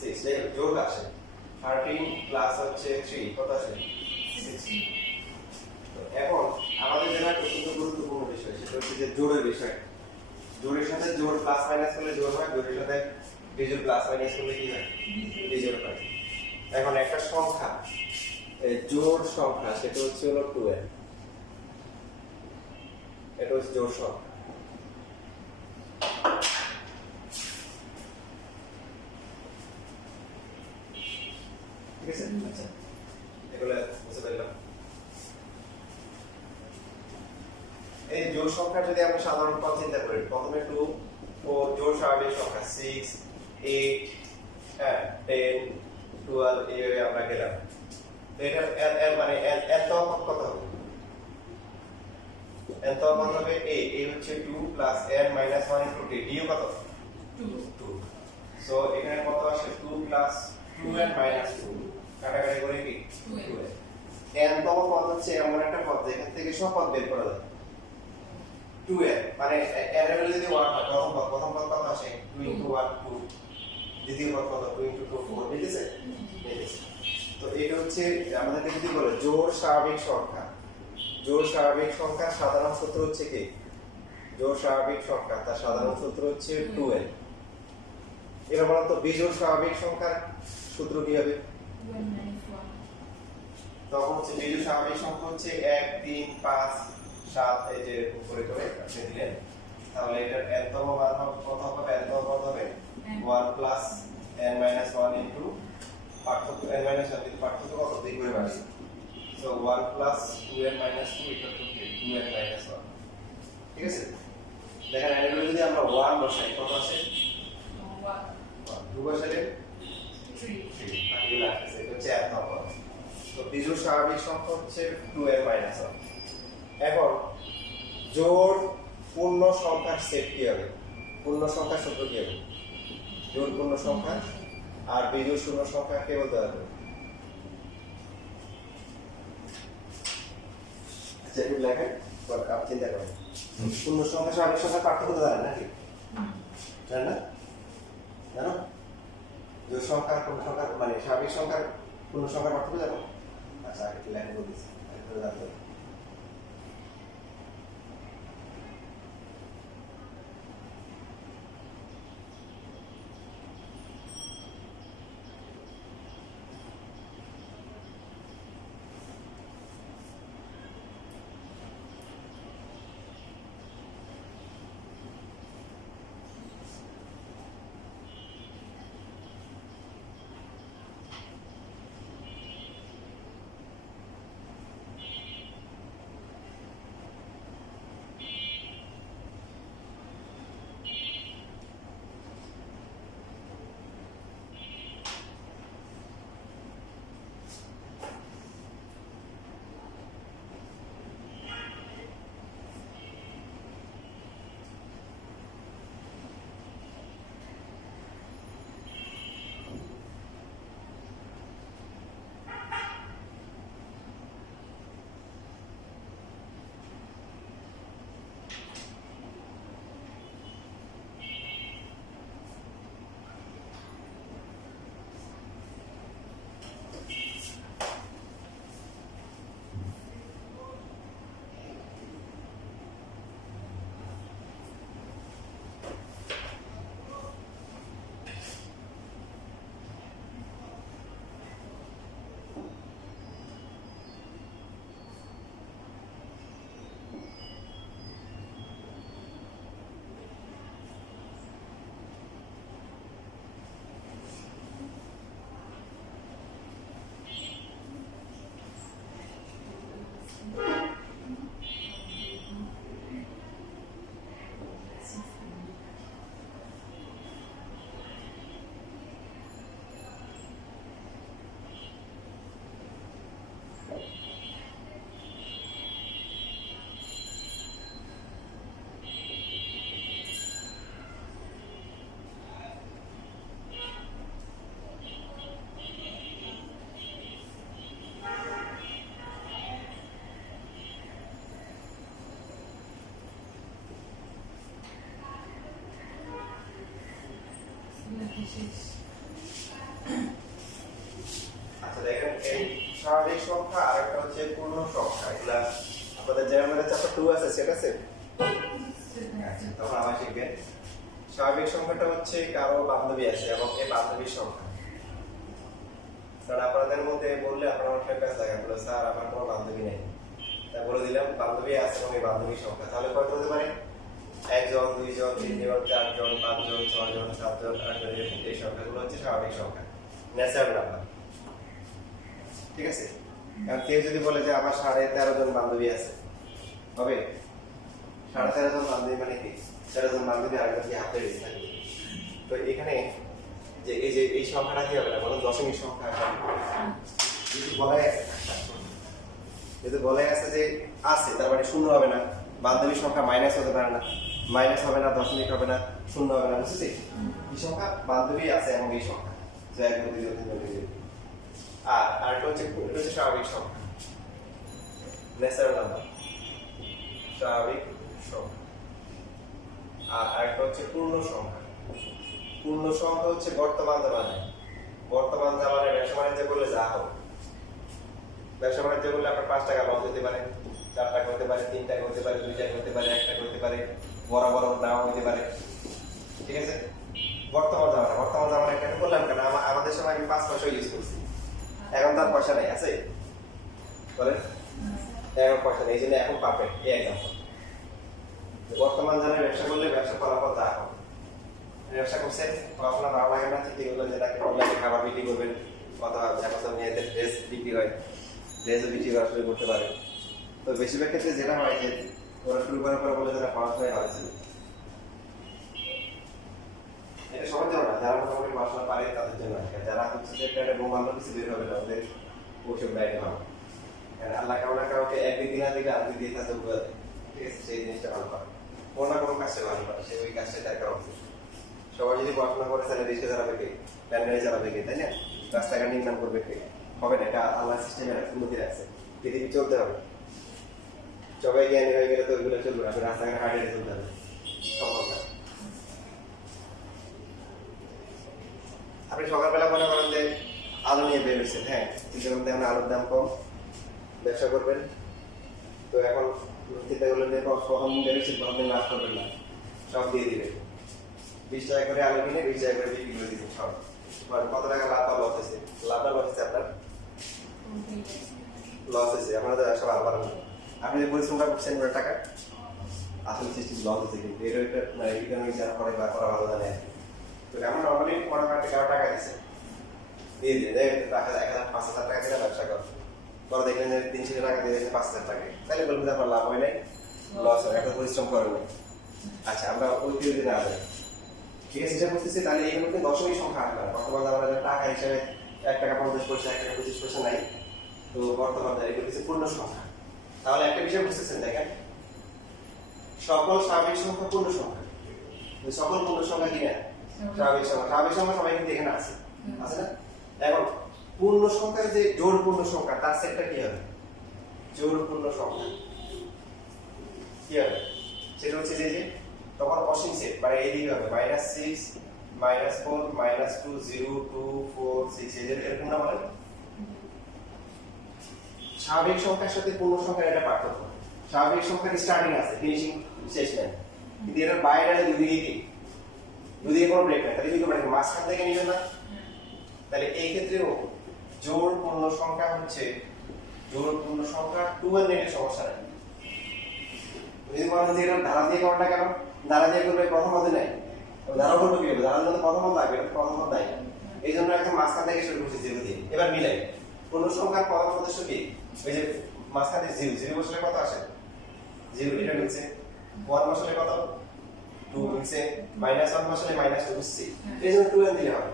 6 এই যোগ আসে 13 প্লাস হচ্ছে 3 কত আসে 16 তো এখন আমাদের জন্য অত্যন্ত গুরুত্বপূর্ণ বিষয় সেটা হচ্ছে যে জোড়ের বিষয় জোড়ের সাথে জোড় প্লাস মাইনাস করলে জোড় হয় জোড়ের সাথে বিজোড় প্লাস মাইনাস করলে কি হয় বিজোড় হয় এখন একটা সংখ্যা জোড় সংখ্যা সেটা হচ্ছে হলো 12 এটা হচ্ছে জোড় সংখ্যা ঠিক আছে আচ্ছা এগুলো বুঝতে পারলাম এই জোড় সংখ্যা যদি আমরা সাধারণ পদ চিন্তা করি প্রথমে 2 4 জোড় স্বাভাবিক সংখ্যা 6 8 হ্যাঁ 10 12 এইভাবে আমরা গেলাম তো এটা এর মানে এর তফাৎ কত হবে এর তফাৎ হবে a হচ্ছে 2 plus n minus 1 into d d কত 2 সো এখানে কত আসে 2 প্লাস 2n মাইনাস 2 কাটাকাটি করে কি 2n n তম পদ হচ্ছে এমন একটা পদ যেখান থেকে সব পদ বের করা যায় 2n মানে n এর যদি 1 হয় প্রথম পদ কত আসে 2 ইনটু 1 2 দ্বিতীয় পদ কত 2 ইনটু 2 4 বুঝেছে বুঝেছে তো এটা হচ্ছে আমাদের যদি বলে জোড় স্বাভাবিক সংখ্যা জোড় স্বাভাবিক সংখ্যার সাধারণ সূত্র হচ্ছে কি জোড় স্বাভাবিক সংখ্যা তার সাধারণ সূত্র হচ্ছে 2n এবার বলতো বিজোড় স্বাভাবিক সংখ্যার সূত্র কি হবে 1 তখন হচ্ছে বিজোড় স্বাভাবিক সংখ্যা হচ্ছে 1 3 5 7 এই যে উপরে করে আপনি দিলেন তাহলে এটার n তম মান কত হবে n তম কত হবে 1 প্লাস n মাইনাস 1 ইনটু পার্থক্য n মাইনাস 1 কিন্তু পার্থক্য কত দুই করে বাড়ছে so 1 plus 2n minus 2 equal to 2n minus 1 ঠিক আছে দেখেন এগুলো যদি আমরা 1 বসাই কত আসে 1 2 বসালে 3 বাকিগুলো আসছে এটা হচ্ছে এক নম্বর তো বিজোড় স্বাভাবিক সংখ্যা হচ্ছে 2n মাইনাস 1 এখন জোড় পূর্ণ সংখ্যার সেট কি হবে পূর্ণ সংখ্যার সূত্র কি হবে জোড় পূর্ণ সংখ্যা আর বিজোড় শূন্য সংখ্যা কে বলতে হবে আচ্ছা একটু লেখেন আপনি চিন্তা করেন পূর্ণ সংখ্যা স্বাভাবিক সংখ্যার পার্থক্য তো জানেন নাকি জানেন না জানো জোড় সংখ্যার পূর্ণ সংখ্যার মানে স্বাভাবিক সংখ্যার পূর্ণ সংখ্যার পার্থক্য জানো আচ্ছা আগে একটু লেখেন বলতেছি একটু জানতে আচ্ছা দেখেন এই স্বাভাবিক সংখ্যা আর একটা হচ্ছে পূর্ণ সংখ্যা, এগুলা আপনাদের জেনারেল চ্যাপ্টার 2 আছে, সেটা আছে। আচ্ছা তখন আবার শিখবেন। স্বাভাবিক সংখ্যাটা হচ্ছে কারো বান্ধবী আছে এবং এই বান্ধবীর সংখ্যা। কারণ আপনাদের মধ্যে বললে আপনারা অনেক কাজ লাগে, বলে স্যার আমার কোনো বান্ধবী নেই, তাই বলে দিলাম বান্ধবী আছে এবং এই বান্ধবীর সংখ্যা, তাহলে কত হতে পারে? 1 জন 2 জন 3 জন 4 জন 5 জন 6 জন 7 জন 8 জন, এই সংখ্যাগুলো হচ্ছে স্বাভাবিক সংখ্যা, ন্যাচারাল নাম্বার। ঠিক আছে? আর কেউ যদি বলে যে আমার 13.5 জন বান্ধবী আছে, হবে? 13.5 জন বান্ধবী মানে কি? 13 জন বান্ধবী আর কি হাতে রেখে থাকবে। তো এখানে যে এই সংখ্যাটা কি হবে না, বলো দশমিক সংখ্যা। যদি বলে আছে যে আছে, তার মানে শূন্য হবে না, বান্ধবীর সংখ্যা মাইনাস হতে পারে না, মাইনাস হবে না, দশমিক হবে না, শূন্য হবে না, বুঝছি? এই সংখ্যা বান্ধবী আছে এবং এই সংখ্যা যে 1 2 3 4 5 6 আর আরেকটা হচ্ছে স্বাভাবিক সংখ্যা, ন্যাচারাল নাম্বার, স্বাভাবিক সংখ্যা। আর আরেকটা হচ্ছে পূর্ণ সংখ্যা। পূর্ণ সংখ্যা হচ্ছে বর্তমান জামানায়, বর্তমান জামানায় ব্যবসা বাণিজ্য করলে যা হবে। ব্যবসা বাণিজ্য করলে আপনার 5 টাকা লস হতে পারে, 4 টাকা হতে পারে, 3 টাকা হতে পারে, 2 টাকা হতে পারে, 1 টাকা হতে পারে, বড় বড় দাম হতে পারে। ঠিক আছে? বর্তমান জামানায় কেন করলাম, কেন আমাদের সময় আমি 5 পয়সা ইউজ করছি, এখন তার পয়সা নাই, আছে বলেন? এখন পয়সা নেই, এই জন্য এখন পারফেক্ট। এই এক্সাম্পল বর্তমান জামানায় ব্যবসা করলে ব্যবসা ফলাফল যা হবে। ব্যবসা করছেন, আপনার ভালো লাগে না, ঠিক হলো যেটাকে অনলাইনে খাবার বিক্রি করবেন, অথবা এখন তো মেয়েদের ড্রেস বিক্রি হয়, ড্রেসও বিক্রি করা শুরু করতে পারে। তো বেশিরভাগ ক্ষেত্রে যেটা হয় যে ওরা শুরু করার পরে বলে যারা পড়াশোনায় হয়েছিল, এটা সবার জন্য না, যারা মোটামুটি পড়াশোনা পারে তাদের জন্য, যারা হচ্ছে যে একটা বোমান্য কিছু বের হবে না, ওদের ওসব বাইরে হবে। আল্লাহ কারো না কাউকে একদিন দিন দিকে আর দুই দিন তাতে উঠে, ঠিক আছে? সেই জিনিসটা ভালো পারে, কোনো না কোনো কাজটা ভালো পারে, সে ওই কাজটা তার করা উচিত। সবাই যদি পড়াশোনা করে তাহলে রিক্সা চালাবে কে, প্যান গাড়ি চালাবে কে, তাই না? রাস্তাঘাট নির্মাণ করবে কে? হবে না, এটা আল্লাহ সিস্টেমে উন্নতি রাখছে, পৃথিবী চলতে হবে। সবাই জ্ঞানী হয়ে গেলে তো ওইগুলো চলবে না, রাস্তাঘাট হাঁটে চলতে হবে, সম্ভব না। আপনি সকালবেলা মনে করেন যে আলু নিয়ে বের হয়েছেন, হ্যাঁ, কিন্তু এখন আলুর দাম কম, ব্যবসা করবেন, তো এখন চিন্তা করলেন যে প্রথম বের হয়েছেন, প্রথম দিন লাভ করবেন না, সব দিয়ে দিবেন। 20 টাকা করে আলু কিনে 20 টাকা করে বিক্রি করে দিবেন সব। কত টাকা লাভ বা লস হয়েছে? লাভ না লস হয়েছে আপনার? লস হয়েছে। আপনারা তো ব্যবসা ভালো পারেন না, আপনি যে পরিশ্রমটা করছেন ওটার টাকা আসলে সিস্টেম লস হয়েছে, কিন্তু এটা একটা মানে ইকোনমিক যারা করে বা করা ভালো জানে। তো আমরা নর্মালি মনে করেন কারো টাকা দিচ্ছে, দিয়ে দিয়ে 1,000 5,000 টাকা দিয়ে ব্যবসা করেন, পরে দেখলেন যে 300 টাকা দিয়ে 5,000 টাকা, তাহলে বলবেন যে আপনার লাভ হয় নাই, লস হয়, একটা পরিশ্রম করেন নাই। আচ্ছা, আমরা ওই থিওরিতে না যাই, ঠিক আছে? যেটা বুঝতেছি, তাহলে এইগুলো কিন্তু দশমিক সংখ্যা আসবে না। বর্তমানে আমরা টাকা হিসেবে 1 টাকা 50 পয়সা, 1 টাকা 25 পয়সা নাই, তো বর্তমানে এগুলো হচ্ছে পূর্ণ সংখ্যা। তাহলে একটা বিষয় বুঝতেছেন, দেখেন সকল স্বাভাবিক সংখ্যা পূর্ণ সংখ্যা, সকল পূর্ণ সংখ্যা কি না স্বাভাবিক সংখ্যা। স্বাভাবিক সংখ্যা সবাই কিন্তু এখানে আছে, আছে না? এখন পূর্ণ সংখ্যার যে জোড় পূর্ণ সংখ্যা, তার সেটটা কি হবে? জোড় পূর্ণ সংখ্যা কি হবে? সেটা হচ্ছে যে তখন অসীম সেট, মানে এই দিকে হবে -6 -4 -2 0 2 4 6, এরকম না বলেন? স্বাভাবিক সংখ্যার সাথে পূর্ণ সংখ্যার এটা পার্থক্য। স্বাভাবিক সংখ্যার স্টার্টিং আছে, ফিনিশিং শেষ নেই, কিন্তু এর বাইরে দুদিকে কি, দুদিকে কোনো ব্রেক নেই, তাহলে দুটো ব্রেক মাঝখান থেকে নিবেন না। তাহলে এই ক্ষেত্রেও জোড় পূর্ণ সংখ্যা হচ্ছে জোড় পূর্ণ সংখ্যা 2 এর নেটে সমস্যা নেই। যদি বলেন যে এটা ধারা দিয়ে কোনটা কেন, ধারা দিয়ে করলে প্রথম পদে নাই, ধারা করবে কি হবে? ধারা যদি প্রথম পদ লাগবে, এটা প্রথম পদ নাই, এই জন্য একদম মাঝখান থেকে শুরু করছি 0 দিয়ে। এবার মিলাই পূর্ণ সংখ্যার প্রথম সদস্য কি? ওই যে মাঝখানে 0, 0 বসলে কত আসে? 0, এটা নিচে 1 বসলে কত? 2 নিচে, -1 বসলে -2 বুঝছি, এই জন্য 2 এর দিলে হবে।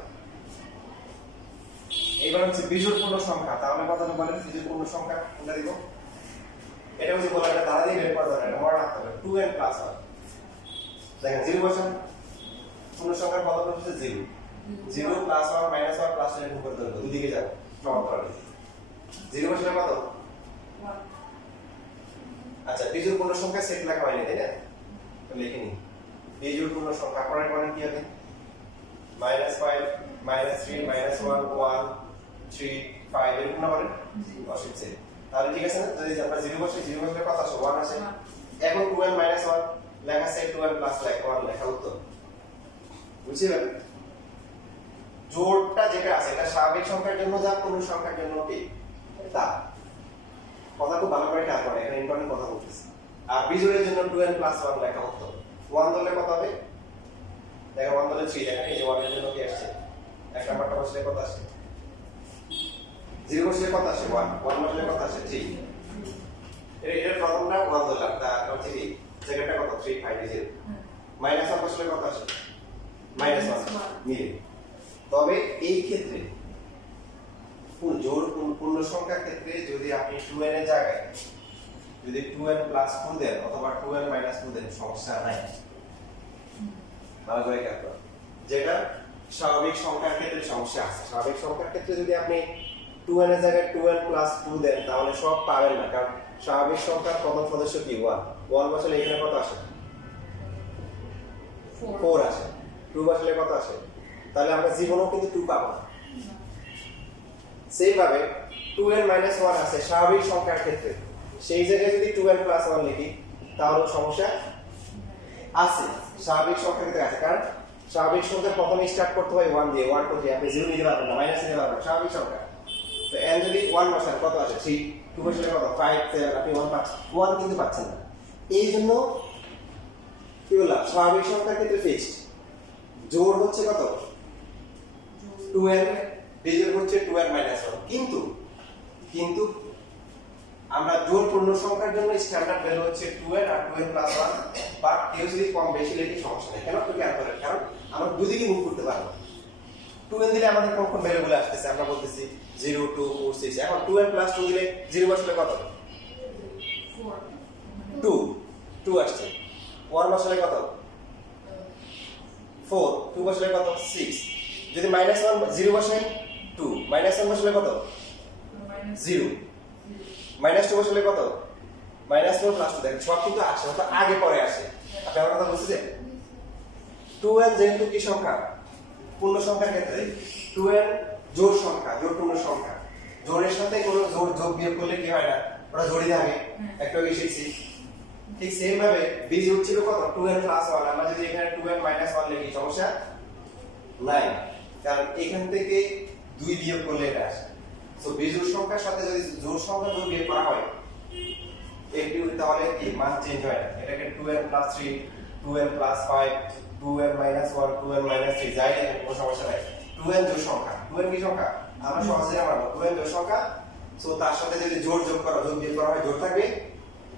এইবার হচ্ছে বিজোড় পূর্ণ সংখ্যা, তাহলে কত হবে বলেন? বিজোড় পূর্ণ সংখ্যা কোনটা দিব? এটা হচ্ছে বলা এটা ধারা দিয়ে বের করা যায়, মনে রাখতে হবে 2n + 1। দেখেন 0 বসান, পূর্ণ সংখ্যার পদ হচ্ছে 0, 0 + 1 -1 + 2 এর উপর ধরো, দুদিকে যাও, সমান করা যায়। 0 বসলে কত? 1। আচ্ছা, বিজোড় পূর্ণ সংখ্যা সেট লেখা হয়নি, তাই না? তো লিখে নিই বিজোড় পূর্ণ সংখ্যা, পরের পরে কি হবে? -5 -3 -1 1 3 5 এরকম না বলেন অসুবিধা নেই। তাহলে ঠিক আছে না, যদি আমরা 0 বসে 0 বসলে কত আসে 1 আসে। এখন 2n - 1 লেখা আছে 2n + 1 লেখা উত্তর। বুঝছেন? জোড়টা যেটা আছে এটা স্বাভাবিক সংখ্যার জন্য যা পূর্ণ সংখ্যার জন্য কি তা। কথা খুব ভালো করে খেয়াল করেন, এখানে ইম্পর্টেন্ট কথা বলতেছি। আর বিজোড়ের জন্য 2n + 1 লেখা উত্তর। 1 ধরলে কত হবে? দেখো 1 ধরলে 3, দেখেন এই যে 1 এর জন্য কি আসছে? এক নাম্বারটা বসলে কত আসে? 0 বসলে কত আসে? 1 1 বসলে কত আসে? 3। এর প্রথমটা 1 ধরলাম, তার হচ্ছে কি সেকেন্ডটা কত? 3 5 0। -1 বসলে কত আসে? -1 মিলে। তবে এই ক্ষেত্রে জোড় পূর্ণ সংখ্যার ক্ষেত্রে যদি আপনি 2n এর জায়গায় যদি 2n + 2 দেন অথবা 2n - 2 দেন সমস্যা নাই। ভালো করে খেয়াল করুন, যেটা স্বাভাবিক সংখ্যার ক্ষেত্রে সমস্যা আছে। স্বাভাবিক সংখ্যার ক্ষেত্রে যদি আপনি 2n এর জায়গায় 2n + 2 দেন তাহলে সব পাবেন না, কারণ স্বাভাবিক সংখ্যার প্রথম সদস্য কি 1 1 বসালে এখানে কত আসে? 4 আসে। 2 বসালে কত আসে? তাহলে আমরা জীবনেও কিন্তু 2 পাবো না। সেইভাবে 2n - 1 আছে স্বাভাবিক সংখ্যার ক্ষেত্রে, সেই জায়গায় যদি 2n + 1 লিখি তাহলে সমস্যা আছে। স্বাভাবিক সংখ্যার ক্ষেত্রে আছে, কারণ স্বাভাবিক সংখ্যা প্রথমে স্টার্ট করতে হয় 1 দিয়ে, 1 2 3, আপনি 0 নিতে পারবেন না, মাইনাস নিতে পারবেন না, স্বাভাবিক সংখ্যা। তো n যদি 1 বসান কত আসে? 3। 2 বসালে কত? 5 7, আপনি 1 পাচ্ছেন, 1 কিন্তু পাচ্ছেন না। এই জন্য কি বললাম, স্বাভাবিক সংখ্যার ক্ষেত্রে ফিক্সড জোড় হচ্ছে কত? 2n, বিজোড় হচ্ছে 2n - 1। কিন্তু আমরা জোড় পূর্ণ সংখ্যার জন্য স্ট্যান্ডার্ড ভ্যালু হচ্ছে 2n আর 2n + 1, বা কেউ যদি কম বেশি লিখে সমস্যা নেই। কেন? একটু খেয়াল করেন, কারণ আমরা দুদিকে মুভ করতে পারবো। 2n দিলে আমাদের কোন কোন ভ্যালুগুলো আসতেছে আমরা বলতেছি 0 2 4 6। এখন 2n + 2 দিলে 0 বসালে কত? 2 2 আসছে। 1 বসালে কত? 4 2 বসালে কত? 6। যদি -1 0 বসাই 2 -1 বসালে কত? 0 -2 বসালে কত? -4 + 2। দেখেন সব কিন্তু আসে, অর্থাৎ আগে পরে আসে। আপনি আমার কথা বুঝছেন? 2n যেহেতু কি সংখ্যা? পূর্ণ সংখ্যার ক্ষেত্রে 2n জোড় সংখ্যা, জোড় পূর্ণ সংখ্যা। জোড়ের সাথে কোনো জোড় যোগ বিয়োগ করলে কি হয় না, ওটা জোড়ই থাকে। একটু আগে শিখছি। ঠিক সেম ভাবে বিজোড় ছিল কত? 2n + 1। আমরা যদি এখানে 2n - 1 লিখি সমস্যা নাই, কারণ এখান থেকে 2 বিয়োগ করলে এটা আসে। সো বিজোড় সংখ্যার সাথে যদি জোড় সংখ্যা যোগ বিয়োগ করা হয় একটু, তাহলে কি মান চেঞ্জ হয় না। এটাকে 2n + 3 2n + 5 2n - 1 2n - 3 যাই দেখেন কোনো সমস্যা নাই। 2n জোড় সংখ্যা, 2n কি সংখ্যা? আমরা সহজে জানবো 2n জোড় সংখ্যা। সো তার সাথে যদি জোড় যোগ করা যোগ বিয়োগ করা হয় জোড় থাকবে।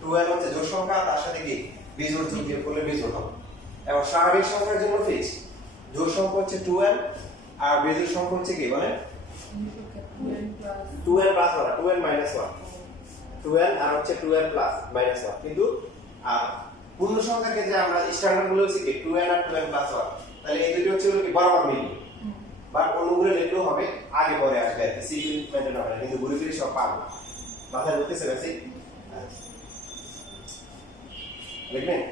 2n হচ্ছে জোড় সংখ্যা, তার সাথে কি বিজোড় যোগ বিয়োগ করলে বিজোড় হবে। এবং স্বাভাবিক সংখ্যার জন্য ফিক্সড জোড় সংখ্যা হচ্ছে 2n আর বিজোড় সংখ্যা হচ্ছে কি বলেন? 2n + 1 2n - 1 2n আর হচ্ছে 2n + -1। কিন্তু আর পূর্ণ সংখ্যার ক্ষেত্রে আমরা স্ট্যান্ডার্ড গুলো হচ্ছে কি 2n আর 2n + 1। তাহলে এই দুটো হচ্ছে কি বরাবর মিলবে, বা অনুগুলো লিখলেও হবে, আগে পরে আসবে আর কি, সিকুয়েন্স মেইনটেইন হবে না, কিন্তু ঘুরে ফিরে সব পাবো। মাথায় ঢুকতেছে বেশি? লিখবেন?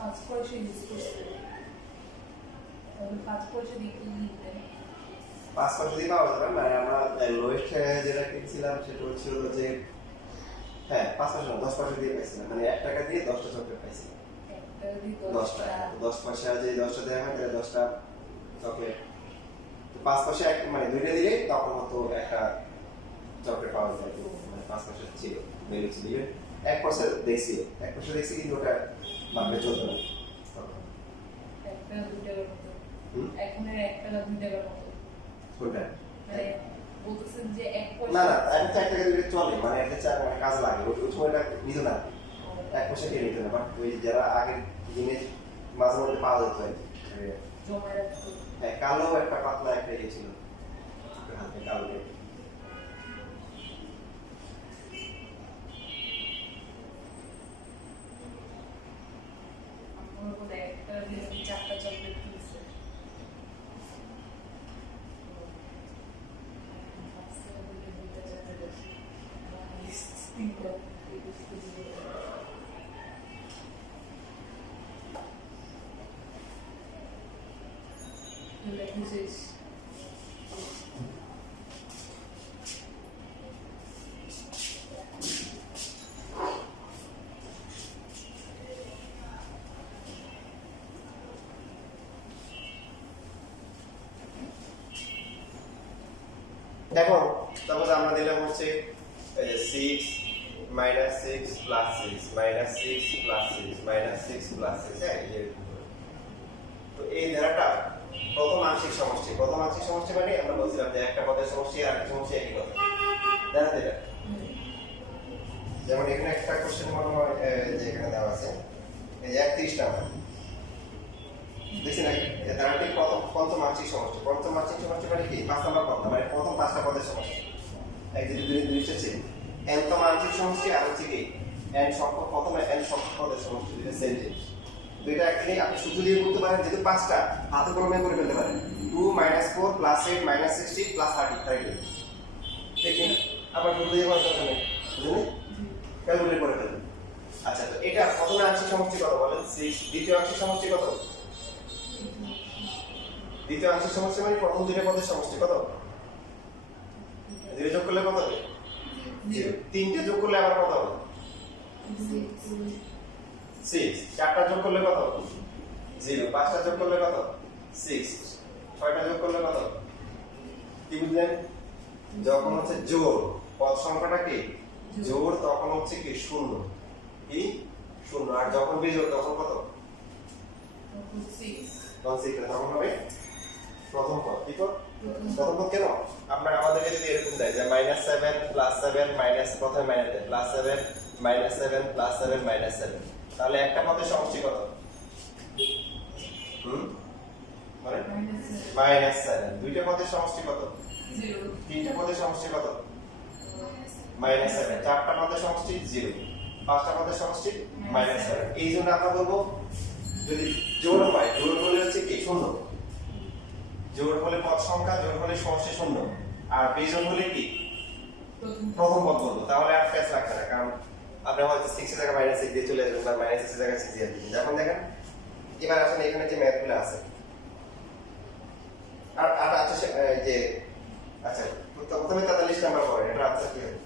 পাঁচ পয়সা ইউজ করছে, তাহলে 5 পয়সা দিয়ে কি লিখবেন? 5 পয়সা দিয়ে পাওয়া যাবে মানে আমরা লোয়েস্ট যেটা কিনছিলাম সেটা হচ্ছে যে হ্যাঁ 5 পয়সা 10 পয়সা দিয়ে পাইছিলাম, মানে 1 টাকা দিয়ে 10টা চকলেট পাইছিলাম। 10 টাকা 10 পয়সা যে 10টা দেওয়া হয় তাহলে 10টা চকলেট। তো 5 পয়সা এক মানে দুইটা দিলে তখন হতো একটা চকলেট পাওয়া যায়। মানে 5 পয়সা ছিল ভ্যালু ছিল। 1 পয়সা দেখছি, 1 পয়সা দেখছি কিন্তু ওটা মাপে চলতো না। 1 টাকা 2 টাকার মতো। এখন 1 টাকা 2 টাকার মতো। কোনটা? মানে বলতেছেন যে 1 না পয়সা না, এটা 4 টাকা দিলে চলে, মানে এটা 4 মানে কাজ লাগে। ওই সময়টা নিত না। এক পয়সা কে নিত না, বাট ওই যারা আগের দিনে মাঝে মধ্যে পাওয়া যেত আর কি। জমা রাখতো। হ্যাঁ, কালো একটা পাতলা একটা ইয়ে ছিল হাতে কালো কেটে। আমার মনে একটা দিন 4টা চকলেট কিনছে। দেখো তারপর আমরা দিলাম হচ্ছে 6 minus 6 plus 6 minus 6 plus 6 minus 6 plus 6, হ্যাঁ এই যে। তো এই ধারাটা প্রথম আংশিক সমষ্টি মানে আমরা বলছিলাম যে একটা পদের সমষ্টি আর একটা সমষ্টি একই কথা, জানেন তো এটা? যেমন এখানে একটা কোশ্চেন মনে হয় যে এখানে দেওয়া আছে এই যে 31 নাম্বার, দেখছেন এই ধারাটি পঞ্চম আংশিক সমষ্টি মানে কি 5 নাম্বার পদ, মানে প্রথম 5টা পদের সমষ্টি। 1 2 3 4 5 nতম আংশিক সমষ্টি আর হচ্ছে কি n সংখ্যক প্রথম n সংখ্যক পদের সমষ্টি, এটা সেম জিনিস। তো এটা অ্যাকচুয়ালি আপনি সূত্র দিয়ে করতে পারেন, যেহেতু 5টা হাতে কলমে করে ফেলতে পারেন। 2 - 4 + 8 - 60 + 30 ঠিক আছে, আবার সূত্র দিয়ে করতে পারেন, বুঝলেন? ক্যালকুলেট করে ফেলুন। আচ্ছা, তো এটা প্রথম আংশিক সমষ্টি কত বলেন? 6। দ্বিতীয় আংশিক সমষ্টি কত? দ্বিতীয় আংশিক সমষ্টি মানে প্রথম দুইটা পদের সমষ্টি কত? 0 যোগ করলে কত হবে? 0। তিনটে যোগ করলে আবার কত হবে? 6। চারটা যোগ করলে কত? 0। পাঁচটা যোগ করলে কত? 6। ছয়টা যোগ করলে কত? কি বুঝলেন? যখন হচ্ছে জোড়, পদ সংখ্যাটা কি জোড়, তখন হচ্ছে কি শূন্য, কি শূন্য। আর যখন বিজোড় তখন কত? তখন হবে প্রথম পদ। কি পদ? প্রথম পদ। কেন? আপনার আমাদেরকে যদি এরকম দেয় যে -7 + 7 মাইনাস প্রথমে মাইনাস দেয় +7 -7 +7 -7, তাহলে একটা পদের সমষ্টি কত? মানে -7। দুইটা পদের সমষ্টি কত? 0। তিনটা পদের সমষ্টি কত? -7। চারটা পদের সমষ্টি 0। পাঁচটা পদের সমষ্টি -7। এই জন্য আমরা বলবো যদি জোড় হয়, জোড় হলে হচ্ছে কি শূন্য, জোড় হলে পদ সংখ্যা, জোড় হলে সমষ্টি শূন্য, আর বিজোড় হলে কি প্রথম পদ বলবো। তাহলে আর প্যাচ লাগবে না, কারণ আপনি হয়তো 6 এর জায়গায় -6 দিয়ে চলে আসবেন, বা -6 এর জায়গায় 6 দিয়ে দিবেন। যখন দেখেন এবার আসলে এখানে যে ম্যাথগুলো আছে আর আচ্ছা যে আচ্ছা প্রথমে 43 নাম্বার পড়ে, এটা আনসার কি হবে?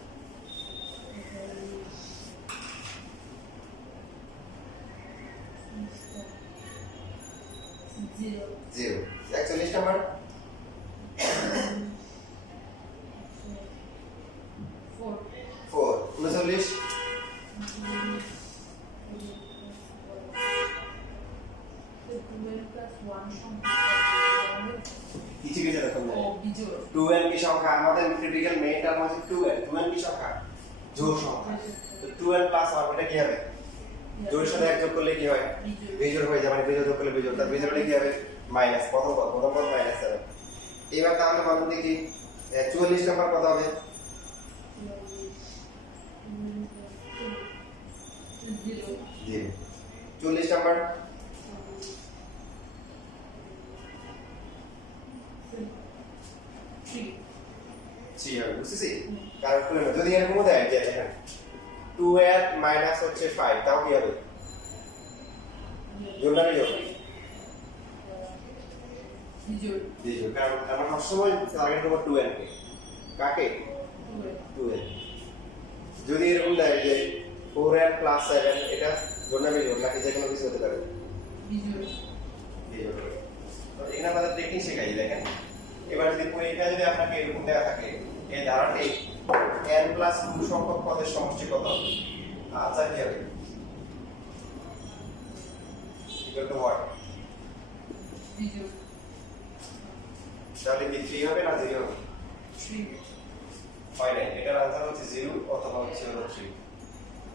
0। 41 নাম্বার 4। 39 কিছু কিছু এরকম নেই। 2n কি সংখ্যা? আমাদের ক্রিটিক্যাল মেইন টার্ম হচ্ছে 2n। 2n কি সংখ্যা? জোড় সংখ্যা। তো 2n + 1 এটা কি হবে? জোড়ের সাথে এক যোগ করলে কি হয়? বিজোড় হয়ে যায়, মানে বিজোড় যোগ করলে বিজোড়, তার বিজোড় হলে কি হবে? মাইনাস প্রথম পদ -7। এবার তাহলে বলুন দেখি 44 নাম্বার কত হবে? 0। 40 নাম্বার 3 হবে, বুঝতেছি? কারণ যদি এরকম দেয় যে দেখেন 2n মাইনাস হচ্ছে 5, তাও কি হবে? জোড়টা বিজোড়? বিজোড়। কারণ আমরা সবসময় টার্গেট করব 2n কে। কাকে? 2n। যদি এরকম দেয় যে 4n + 7, এটা জোড়টা বিজোড় নাকি যে কোনো কিছু হতে পারে? বিজোড়। তো এখানে আমাদের টেকনিক শেখাই, দেখেন এবার যদি পরীক্ষায় যদি আপনাকে এরকম দেওয়া থাকে এই ধারাটি n + 2 সংখ্যক পদের সমষ্টি কত? আচ্ছা কি হবে? Equal to what? তাহলে কি 3 হবে না 0 হবে? 3 হয় না, এটার आंसर হচ্ছে 0 অথবা হচ্ছে 3।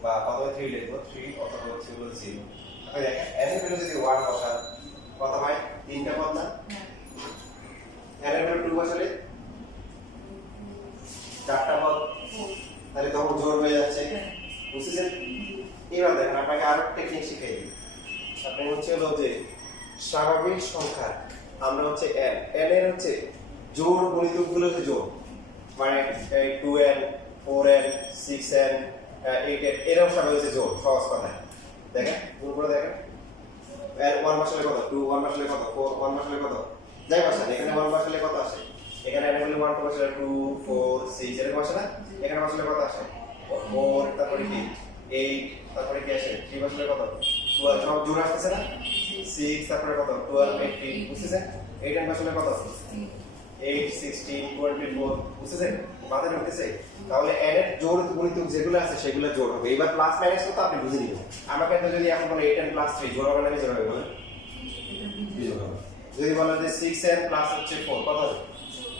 বা প্রথমে 3 লিখবো 3 অথবা হচ্ছে হলো 0 আপনি দেখেন n এর ভ্যালু যদি 1 বসান কত হয় তিনটা পদ না n এর ভ্যালু 2 বসালে চারটা পদ তাহলে তখন জোর হয়ে যাচ্ছে বুঝছেন এবার দেখেন আপনাকে আরো টেকনিক শিখিয়ে দিই আপনি হচ্ছে হলো যে স্বাভাবিক সংখ্যা আমরা হচ্ছে n এর হচ্ছে জোড় গুণিতকগুলো হচ্ছে জোড় মানে 2n 4n 6n 8n এরকম সব হচ্ছে জোড় সহজ কথায় দেখেন গুণ করে দেখেন n 1 বসালে কত 2 1 বসালে কত 4 1 বসালে কত যাই বসান এখানে 1 বসালে কত আসে এখানে n এর 1 বসালে 2 4 6 এরকম আসে না এখানে বসালে কত আসে 4 তারপরে কি 8 তারপরে কি আসে 3 বসালে কত 12 সব জোড় আসছে না 6 তারপরে কত 12 18 বুঝছেন 8n বসালে কত 8 16 24 বুঝছেন মাথায় ঢুকতেছে তাহলে n এর জোড় গুণিতক যেগুলো আছে সেগুলো জোড় হবে এবার প্লাস মাইনাস তো আপনি বুঝে নিবেন আমাকে তো যদি এখন বলে 8n + 3 জোড় হবে না জোড় হবে বলেন জোড় হবে যদি বলেন যে 6n + হচ্ছে 4 কত হবে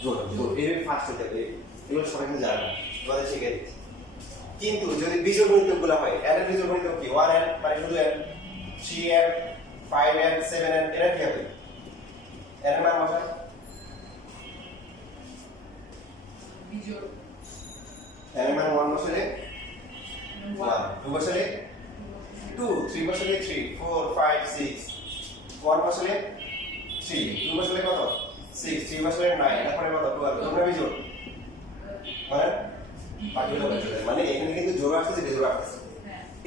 জোড় হবে জোড় এই ফার্স্ট হতে হবে এগুলো সবাই কিন্তু জানে না তোমাদের শিখে দিচ্ছি কিন্তু যদি বিজোড় গুণিতকগুলো হয় n এর বিজোড় গুণিতক কি 1n মানে শুধু n 3n 5n 7n এরা কি হবে n এর মান বসান বিজোড় n এর মান 1 বসালে 1 2 বসালে 2 3 বসালে 3 4 5 6 1 বসালে 3 2 বসালে কত 6 3 বসালে 9 তারপরে কত 12 তোমরা বিজোড় মানে বাকিগুলো বিজোড় মানে এখানে কিন্তু জোড় আসছে বিজোড় আসছে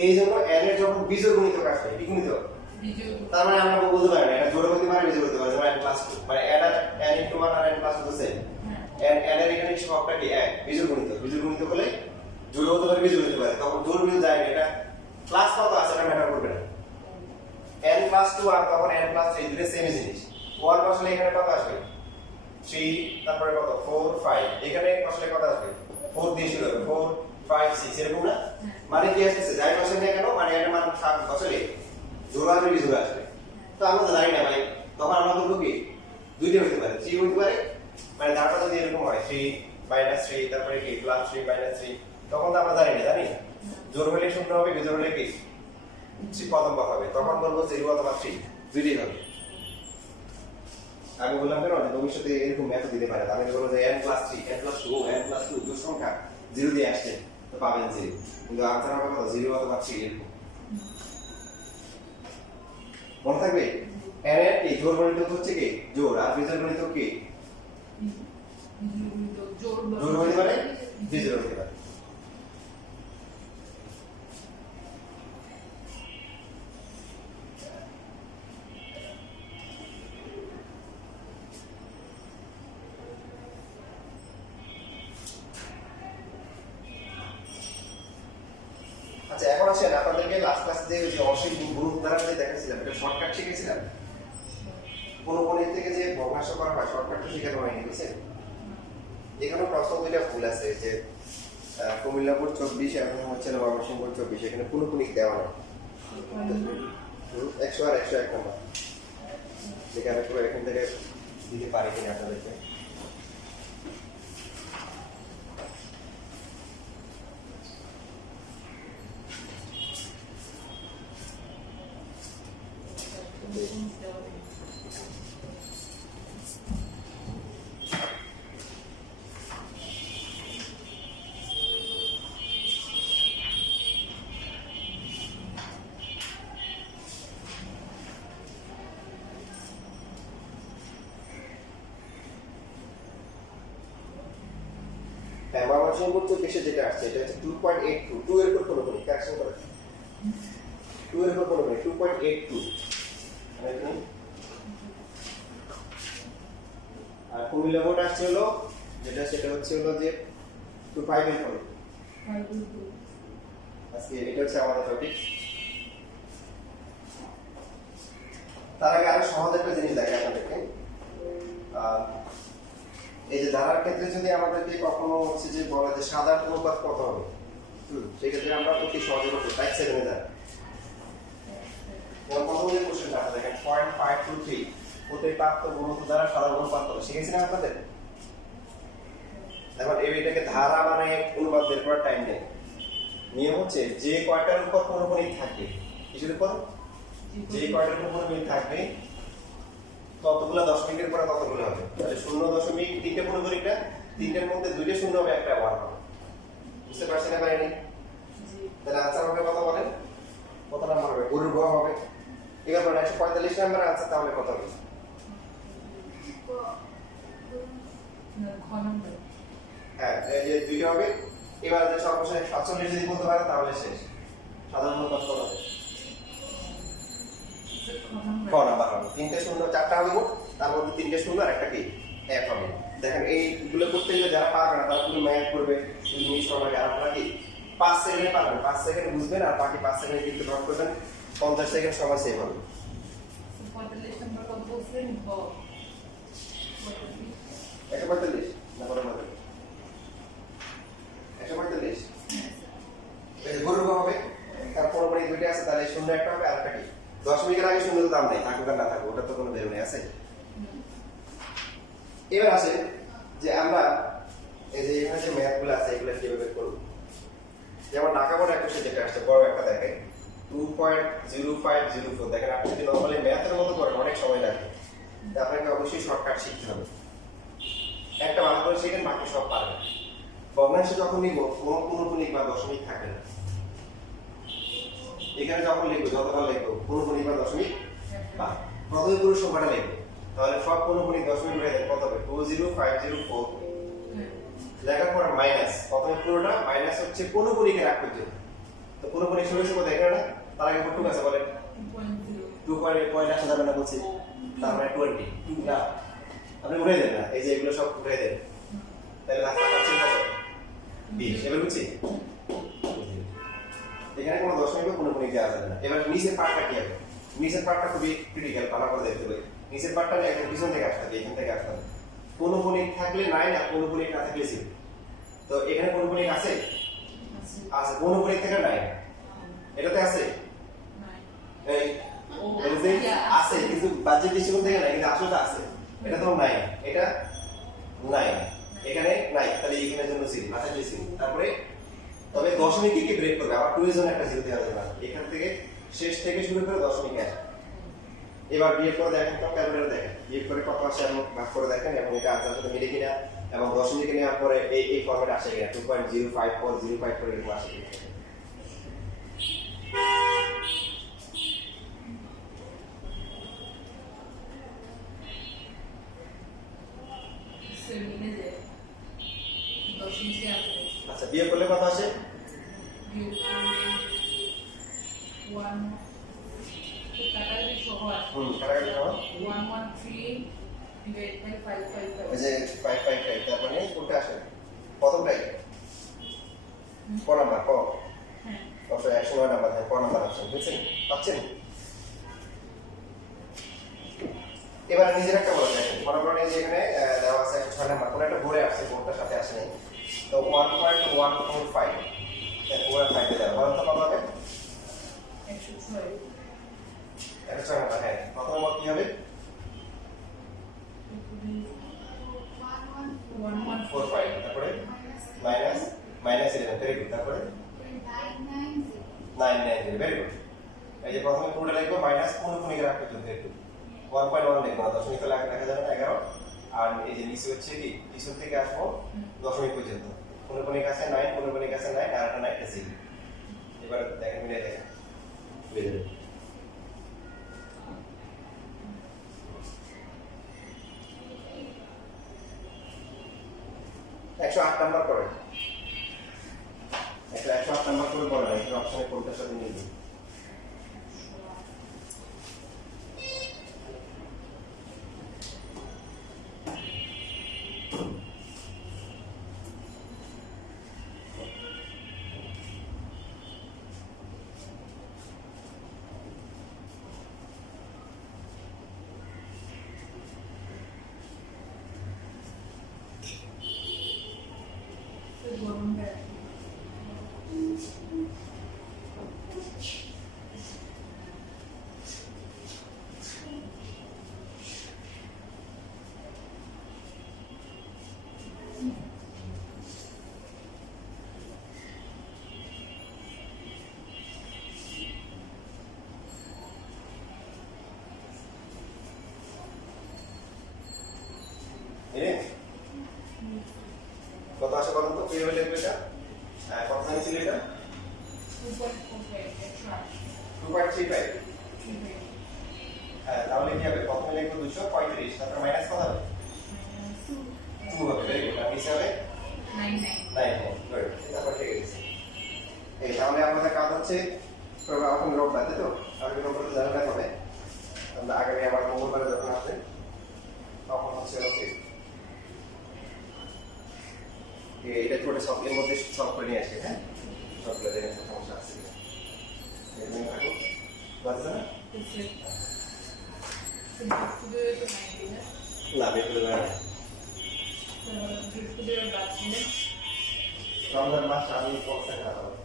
এই জন্য n এর যখন বিজোড় গুণিতক আসে কি গুণিতক বিজোড় তার মানে আমরা বলতে পারি না এটা জোড় হতে পারে বিজোড় হতে পারে যেমন n + 2 মানে n * 1 আর n + 2 সেম n এর এখানে সবটা কি এক বিজোড় গুণিতক হলে জোড় হতে পারে বিজোড় হতে পারে তখন জোড় বিজোড় যায় না এটা ক্লাস কত আছে এটা ম্যাটার করবে না n + 2 আর তখন n + 3 দুটো সেম জিনিস 1 বসলে এখানে কত আসবে 3 তারপরে কত 4 5 এখানে বসলে কত আসবে 4 দিয়ে শুরু হবে 4 5 6 এরকম না মানে কি আসছে যাই বসে না কেন মানে এর মান 7 বসলে জোড় আসবে বিজোড় আসবে তো আমরা তো জানি না ভাই তখন আমরা বলবো কি দুইটা হতে পারে 3 হতে পারে মানে ধারটা যদি এরকম হয় 3 - 3 তারপরে কি +3 - 3 তখন তো আমরা জানি না জোড় হলে শূন্য হবে বিজোড় হলে কি প্রথম কথা হবে তখন বলবো 0 অথবা 3 দুইটাই হবে আমি বললাম কেন ভবিষ্যতে এরকম মেথড দিতে পারে আমি বলবো যে n + 3 n + 2 n + 2 দুটো সংখ্যা 0 দিয়ে আসছে তো পাবেন 0 কিন্তু আনসার হবে কত 0 অথবা 3 এরকম মনে থাকবে n এর এই জোড় গুণিতক হচ্ছে কি জোড় আর বিজোড় গুণিতক কি জোড় হতে পারে বিজোড় হতে পারে আচ্ছা এখন আসেন আপনাদেরকে লাস্ট ক্লাসে যে অসীম গুণ দ্বারা যে দেখাচ্ছিলাম এটা শর্টকাট শিখেছিলাম কোনো গণিত থেকে যে ভগ্নাংশ করা হয় শর্টকাটটা শেখানো হয়নি বুঝছেন এখানে প্রশ্ন দুইটা ভুল আছে যে কুমিল্লাপুর 24 এবং হচ্ছে ময়মনসিংহ 24 এখানে পুনঃপুনিক দেওয়া নেই 100 আর 101 নম্বর যেখানে পুরো এখান থেকে দিতে পারি কিনা আপনাদেরকে ময়মনসিংহ 24 যেটা আসছে এটা হচ্ছে 2.82 2 এর উপর পুনঃপুনিক কারেকশন করে 2 এর উপর পুনঃপুনিক 2.82 আর কুমিল্লা বোর্ড আসছে হলো যেটা সেটা হচ্ছে হলো যে 25 এর পরে আজকে এটা হচ্ছে আমাদের টপিক তার আগে আরো সহজ একটা জিনিস দেখাই আপনাদেরকে এই যে ধারার ক্ষেত্রে যদি আমাদেরকে কখনো হচ্ছে যে বলা যে সাধারণ অনুপাত কত হবে সেই ক্ষেত্রে আমরা অতি সহজে করতে টাইপ 7 এ যাই প্রথম যে কোশ্চেনটা আপনারা দেখেন 0.523 অতিরিক্ত গুণক দ্বারা সাধারণ অনুপাত কত শিখেছিলেন আপনাদের এখন এটাকে ধারা মানে অনুপাত বের করার টাইম নেই নিয়ম হচ্ছে যে কয়টার উপর পৌনঃপুনিক থাকবে, কিসের উপর? যে কয়টার উপর পৌনঃপুনিক থাকবে ততগুলো দশমিকের পরে ততগুলো হবে। তাহলে 0.3টে পৌনঃপুনিকটা, তিনটের মধ্যে দুইটা শূন্য হবে, একটা 1 হবে। বুঝতে পারছেন না বাইরে? তাহলে আনসার হবে কত বলেন? কত নাম্বার হবে? গরুর গ হবে। এবার বলেন 145 নাম্বার আনসার তাহলে কত হবে? হ্যাঁ, এই যে দুইটা হবে। এবার যদি সর্বশেষ 47 যদি বলতে পারে তাহলে শেষ। সাধারণ কত হবে? ক নাম্বার হবে। তিনটে শূন্য, চারটা হবে মোট, তার মধ্যে তিনটে শূন্য আর একটা কি এক হবে। দেখেন এইগুলো করতে গেলে যারা পারবে না তারা পুরো ম্যাথ করবে, মিনিট সময় আর আপনারা কি 5 সেকেন্ডে পারবেন, 5 সেকেন্ড বুঝবেন আর বাকি 5 সেকেন্ড কিন্তু নোট করবেন, 50 সেকেন্ড সময় সেভ হবে। 45 নাম্বার কত বলছেন? 145 না বড় হবে 145। এই যে গরুর গ হবে, তার পরপরই দুইটা আছে, তাহলে শূন্য একটা হবে আর একটা কি দশমিকের আগে শূন্য তো দাম নেই, থাকুক আর না থাকুক ওটা তো কোনো ভ্যালু নেই, আছে। এবার আসে যে আমরা এই যে এখানে যে ম্যাথগুলো আছে এগুলো কিভাবে করব। যেমন ঢাকা বোর্ড একটা যেটা আসছে বড় একটা দেখেন 2.0504, দেখেন আপনি যদি নরমালি ম্যাথের মতো করেন অনেক সময় লাগে, তা আপনাকে অবশ্যই শর্টকাট শিখতে হবে। একটা ভালো করে শিখেন, বাকি সব পারবেন। ভগ্নাংশে যখন নিব কোনো পৌনঃপুনিক বা দশমিক থাকে না, এখানে যখন লিখবো যতবার লিখবো পৌনঃপুনিক বা দশমিক বা প্রথমে পুরো সংখ্যাটা লিখবো, তাহলে সব পৌনঃপুনিক দশমিক উঠে যাবে, কত হবে? 20504 লেখার পর মাইনাস, প্রথমে পুরোটা মাইনাস হচ্ছে পৌনঃপুনিকের আগ পর্যন্ত। তো পৌনঃপুনিক শুরু শুরু দেখে না, তার আগে কত আছে বলেন? 2.8 আসা যাবে না বলছি, তার মানে 20 2 না আপনি উঠে দেন না, এই যে এগুলো সব উঠে দেন, তাহলে রাস্তা পাচ্ছেন কত? 20। এবার বুঝছি এখানে কোনো দশমিক পৌনঃপুনিক দেওয়া যাবে না। এবার নিচের পার্টটা কি হবে? নিচের পার্টটা খুবই ক্রিটিক্যাল, ভালো করে দেখতে হবে। নিচের পার্টটা একদম পিছন থেকে আসতে হবে, এখান থেকে আসতে হবে। পৌনঃপুনিক থাকলে 9 আর পৌনঃপুনিক না থাকলে 0। তো এখানে পৌনঃপুনিক আছে, আছে পৌনঃপুনিক থেকে 9 এটাতে আছে, এই এটাতে আছে কিন্তু বাহ্যিক দৃষ্টিকোণ থেকে নাই, কিন্তু আসলে আছে। এটা তো 9, এটা 9, এখানে নাই, তাহলে এখানে জন্য 0 না থাকলে 0। তারপরে তবে দশমিক কি ব্রেক করবে, আবার 2 এর জন্য একটা 0 দেওয়া যাবে, এখান থেকে শেষ থেকে শুরু করে দশমিক আসে। এবার বিয়োগ করে দেখেন তো, ক্যালকুলেটর দেখেন বিয়োগ করে কত আসে এবং ভাগ করে দেখেন এবং এটা আনসার সাথে মিলে কিনা, এবং দশমিকে নেওয়ার পরে এই ফরম্যাট আসে কিনা, 2.05405 করে এরকম আসে কিনা। আচ্ছা বিয়োগ করলে কত আসে? কাটাকাটি সহ 555, তার মানে কোনটা আসে? প্রথমটাই ক নাম্বার? ক অবশ্যই 109 নাম্বার, ক নাম্বার অপশন বুঝছেন, পাচ্ছেন? এবার নিজের একটা বলে দেখেন, মনে করেন যে এখানে দেওয়া আছে 6 নাম্বার, কোন একটা বোর্ডে আসছে, বোর্ডটার সাথে আসে নাই, তো 1.145 পুরো 5 দেওয়া বলেন তো কত হবে? 106 নাম্বার। হ্যাঁ, প্রথম নম্বর কি হবে? 1145, তারপরে মাইনাস 11, ভেরি গুড, তারপরে 990, ভেরি গুড। এই যে প্রথমে পুরোটা লিখবো, মাইনাস পৌনঃপুনিকের আগ পর্যন্ত একটু 1.1 লিখবো, দশমিক তো লেখা যাবে না 11, আর এই যে নিচে হচ্ছে কি পিছন থেকে আসবো দশমিক পর্যন্ত, পৌনঃপুনিক আছে 9, পৌনঃপুনিক আছে 9 আর একটা 9 আছে 0। এবার দেখেন মিলে দেখেন বুঝে যাবে। 108 নাম্বার করে, 108 নাম্বার করে বলেন এই অপশনে কোনটার সাথে মিলবে? 2.35 হ্যাঁ তাহলে কি হবে প্রথমে লিখব 235 তারপর মাইনাস কত হবে 2 হবে ভেরি গুড আর নিচে হবে 99 গুড তারপর ঠিক আছে এই তাহলে আমাদের কাজ হচ্ছে এখন রোববার তাই তো আগে রোববার জানাতে হবে আমরা আগামী আবার মঙ্গলবারে যখন আসবে তখন হচ্ছে ওকে এটা ছোট সব এর মধ্যে সলভ করে নিয়ে আসি হ্যাঁ সবগুলো দেখে সমস্যা আছে এমনি থাকো বাজে না না বেকুলে না রমজান মাস আমি পৌঁছে খাওয়া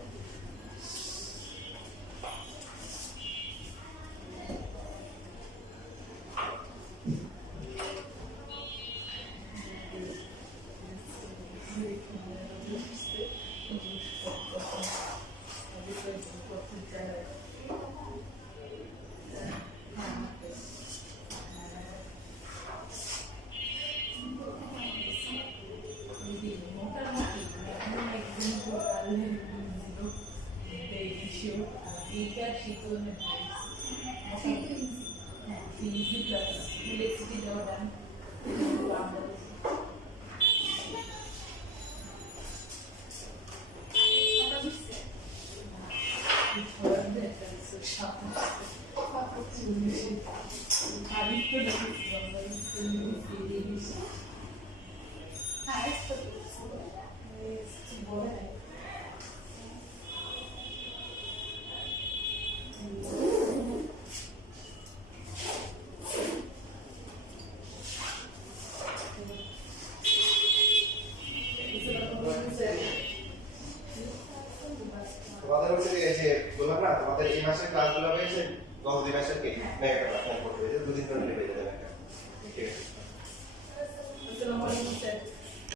তোমাদের হচ্ছে যে বললাম না তোমাদের এই মাসের ক্লাসগুলো হয়েছে গত দুই মাসের কি একটা ক্লাস করতে হয়েছে দুদিন করে নেবে যাবে ঠিক আছে আসসালামু আলাইকুম স্যার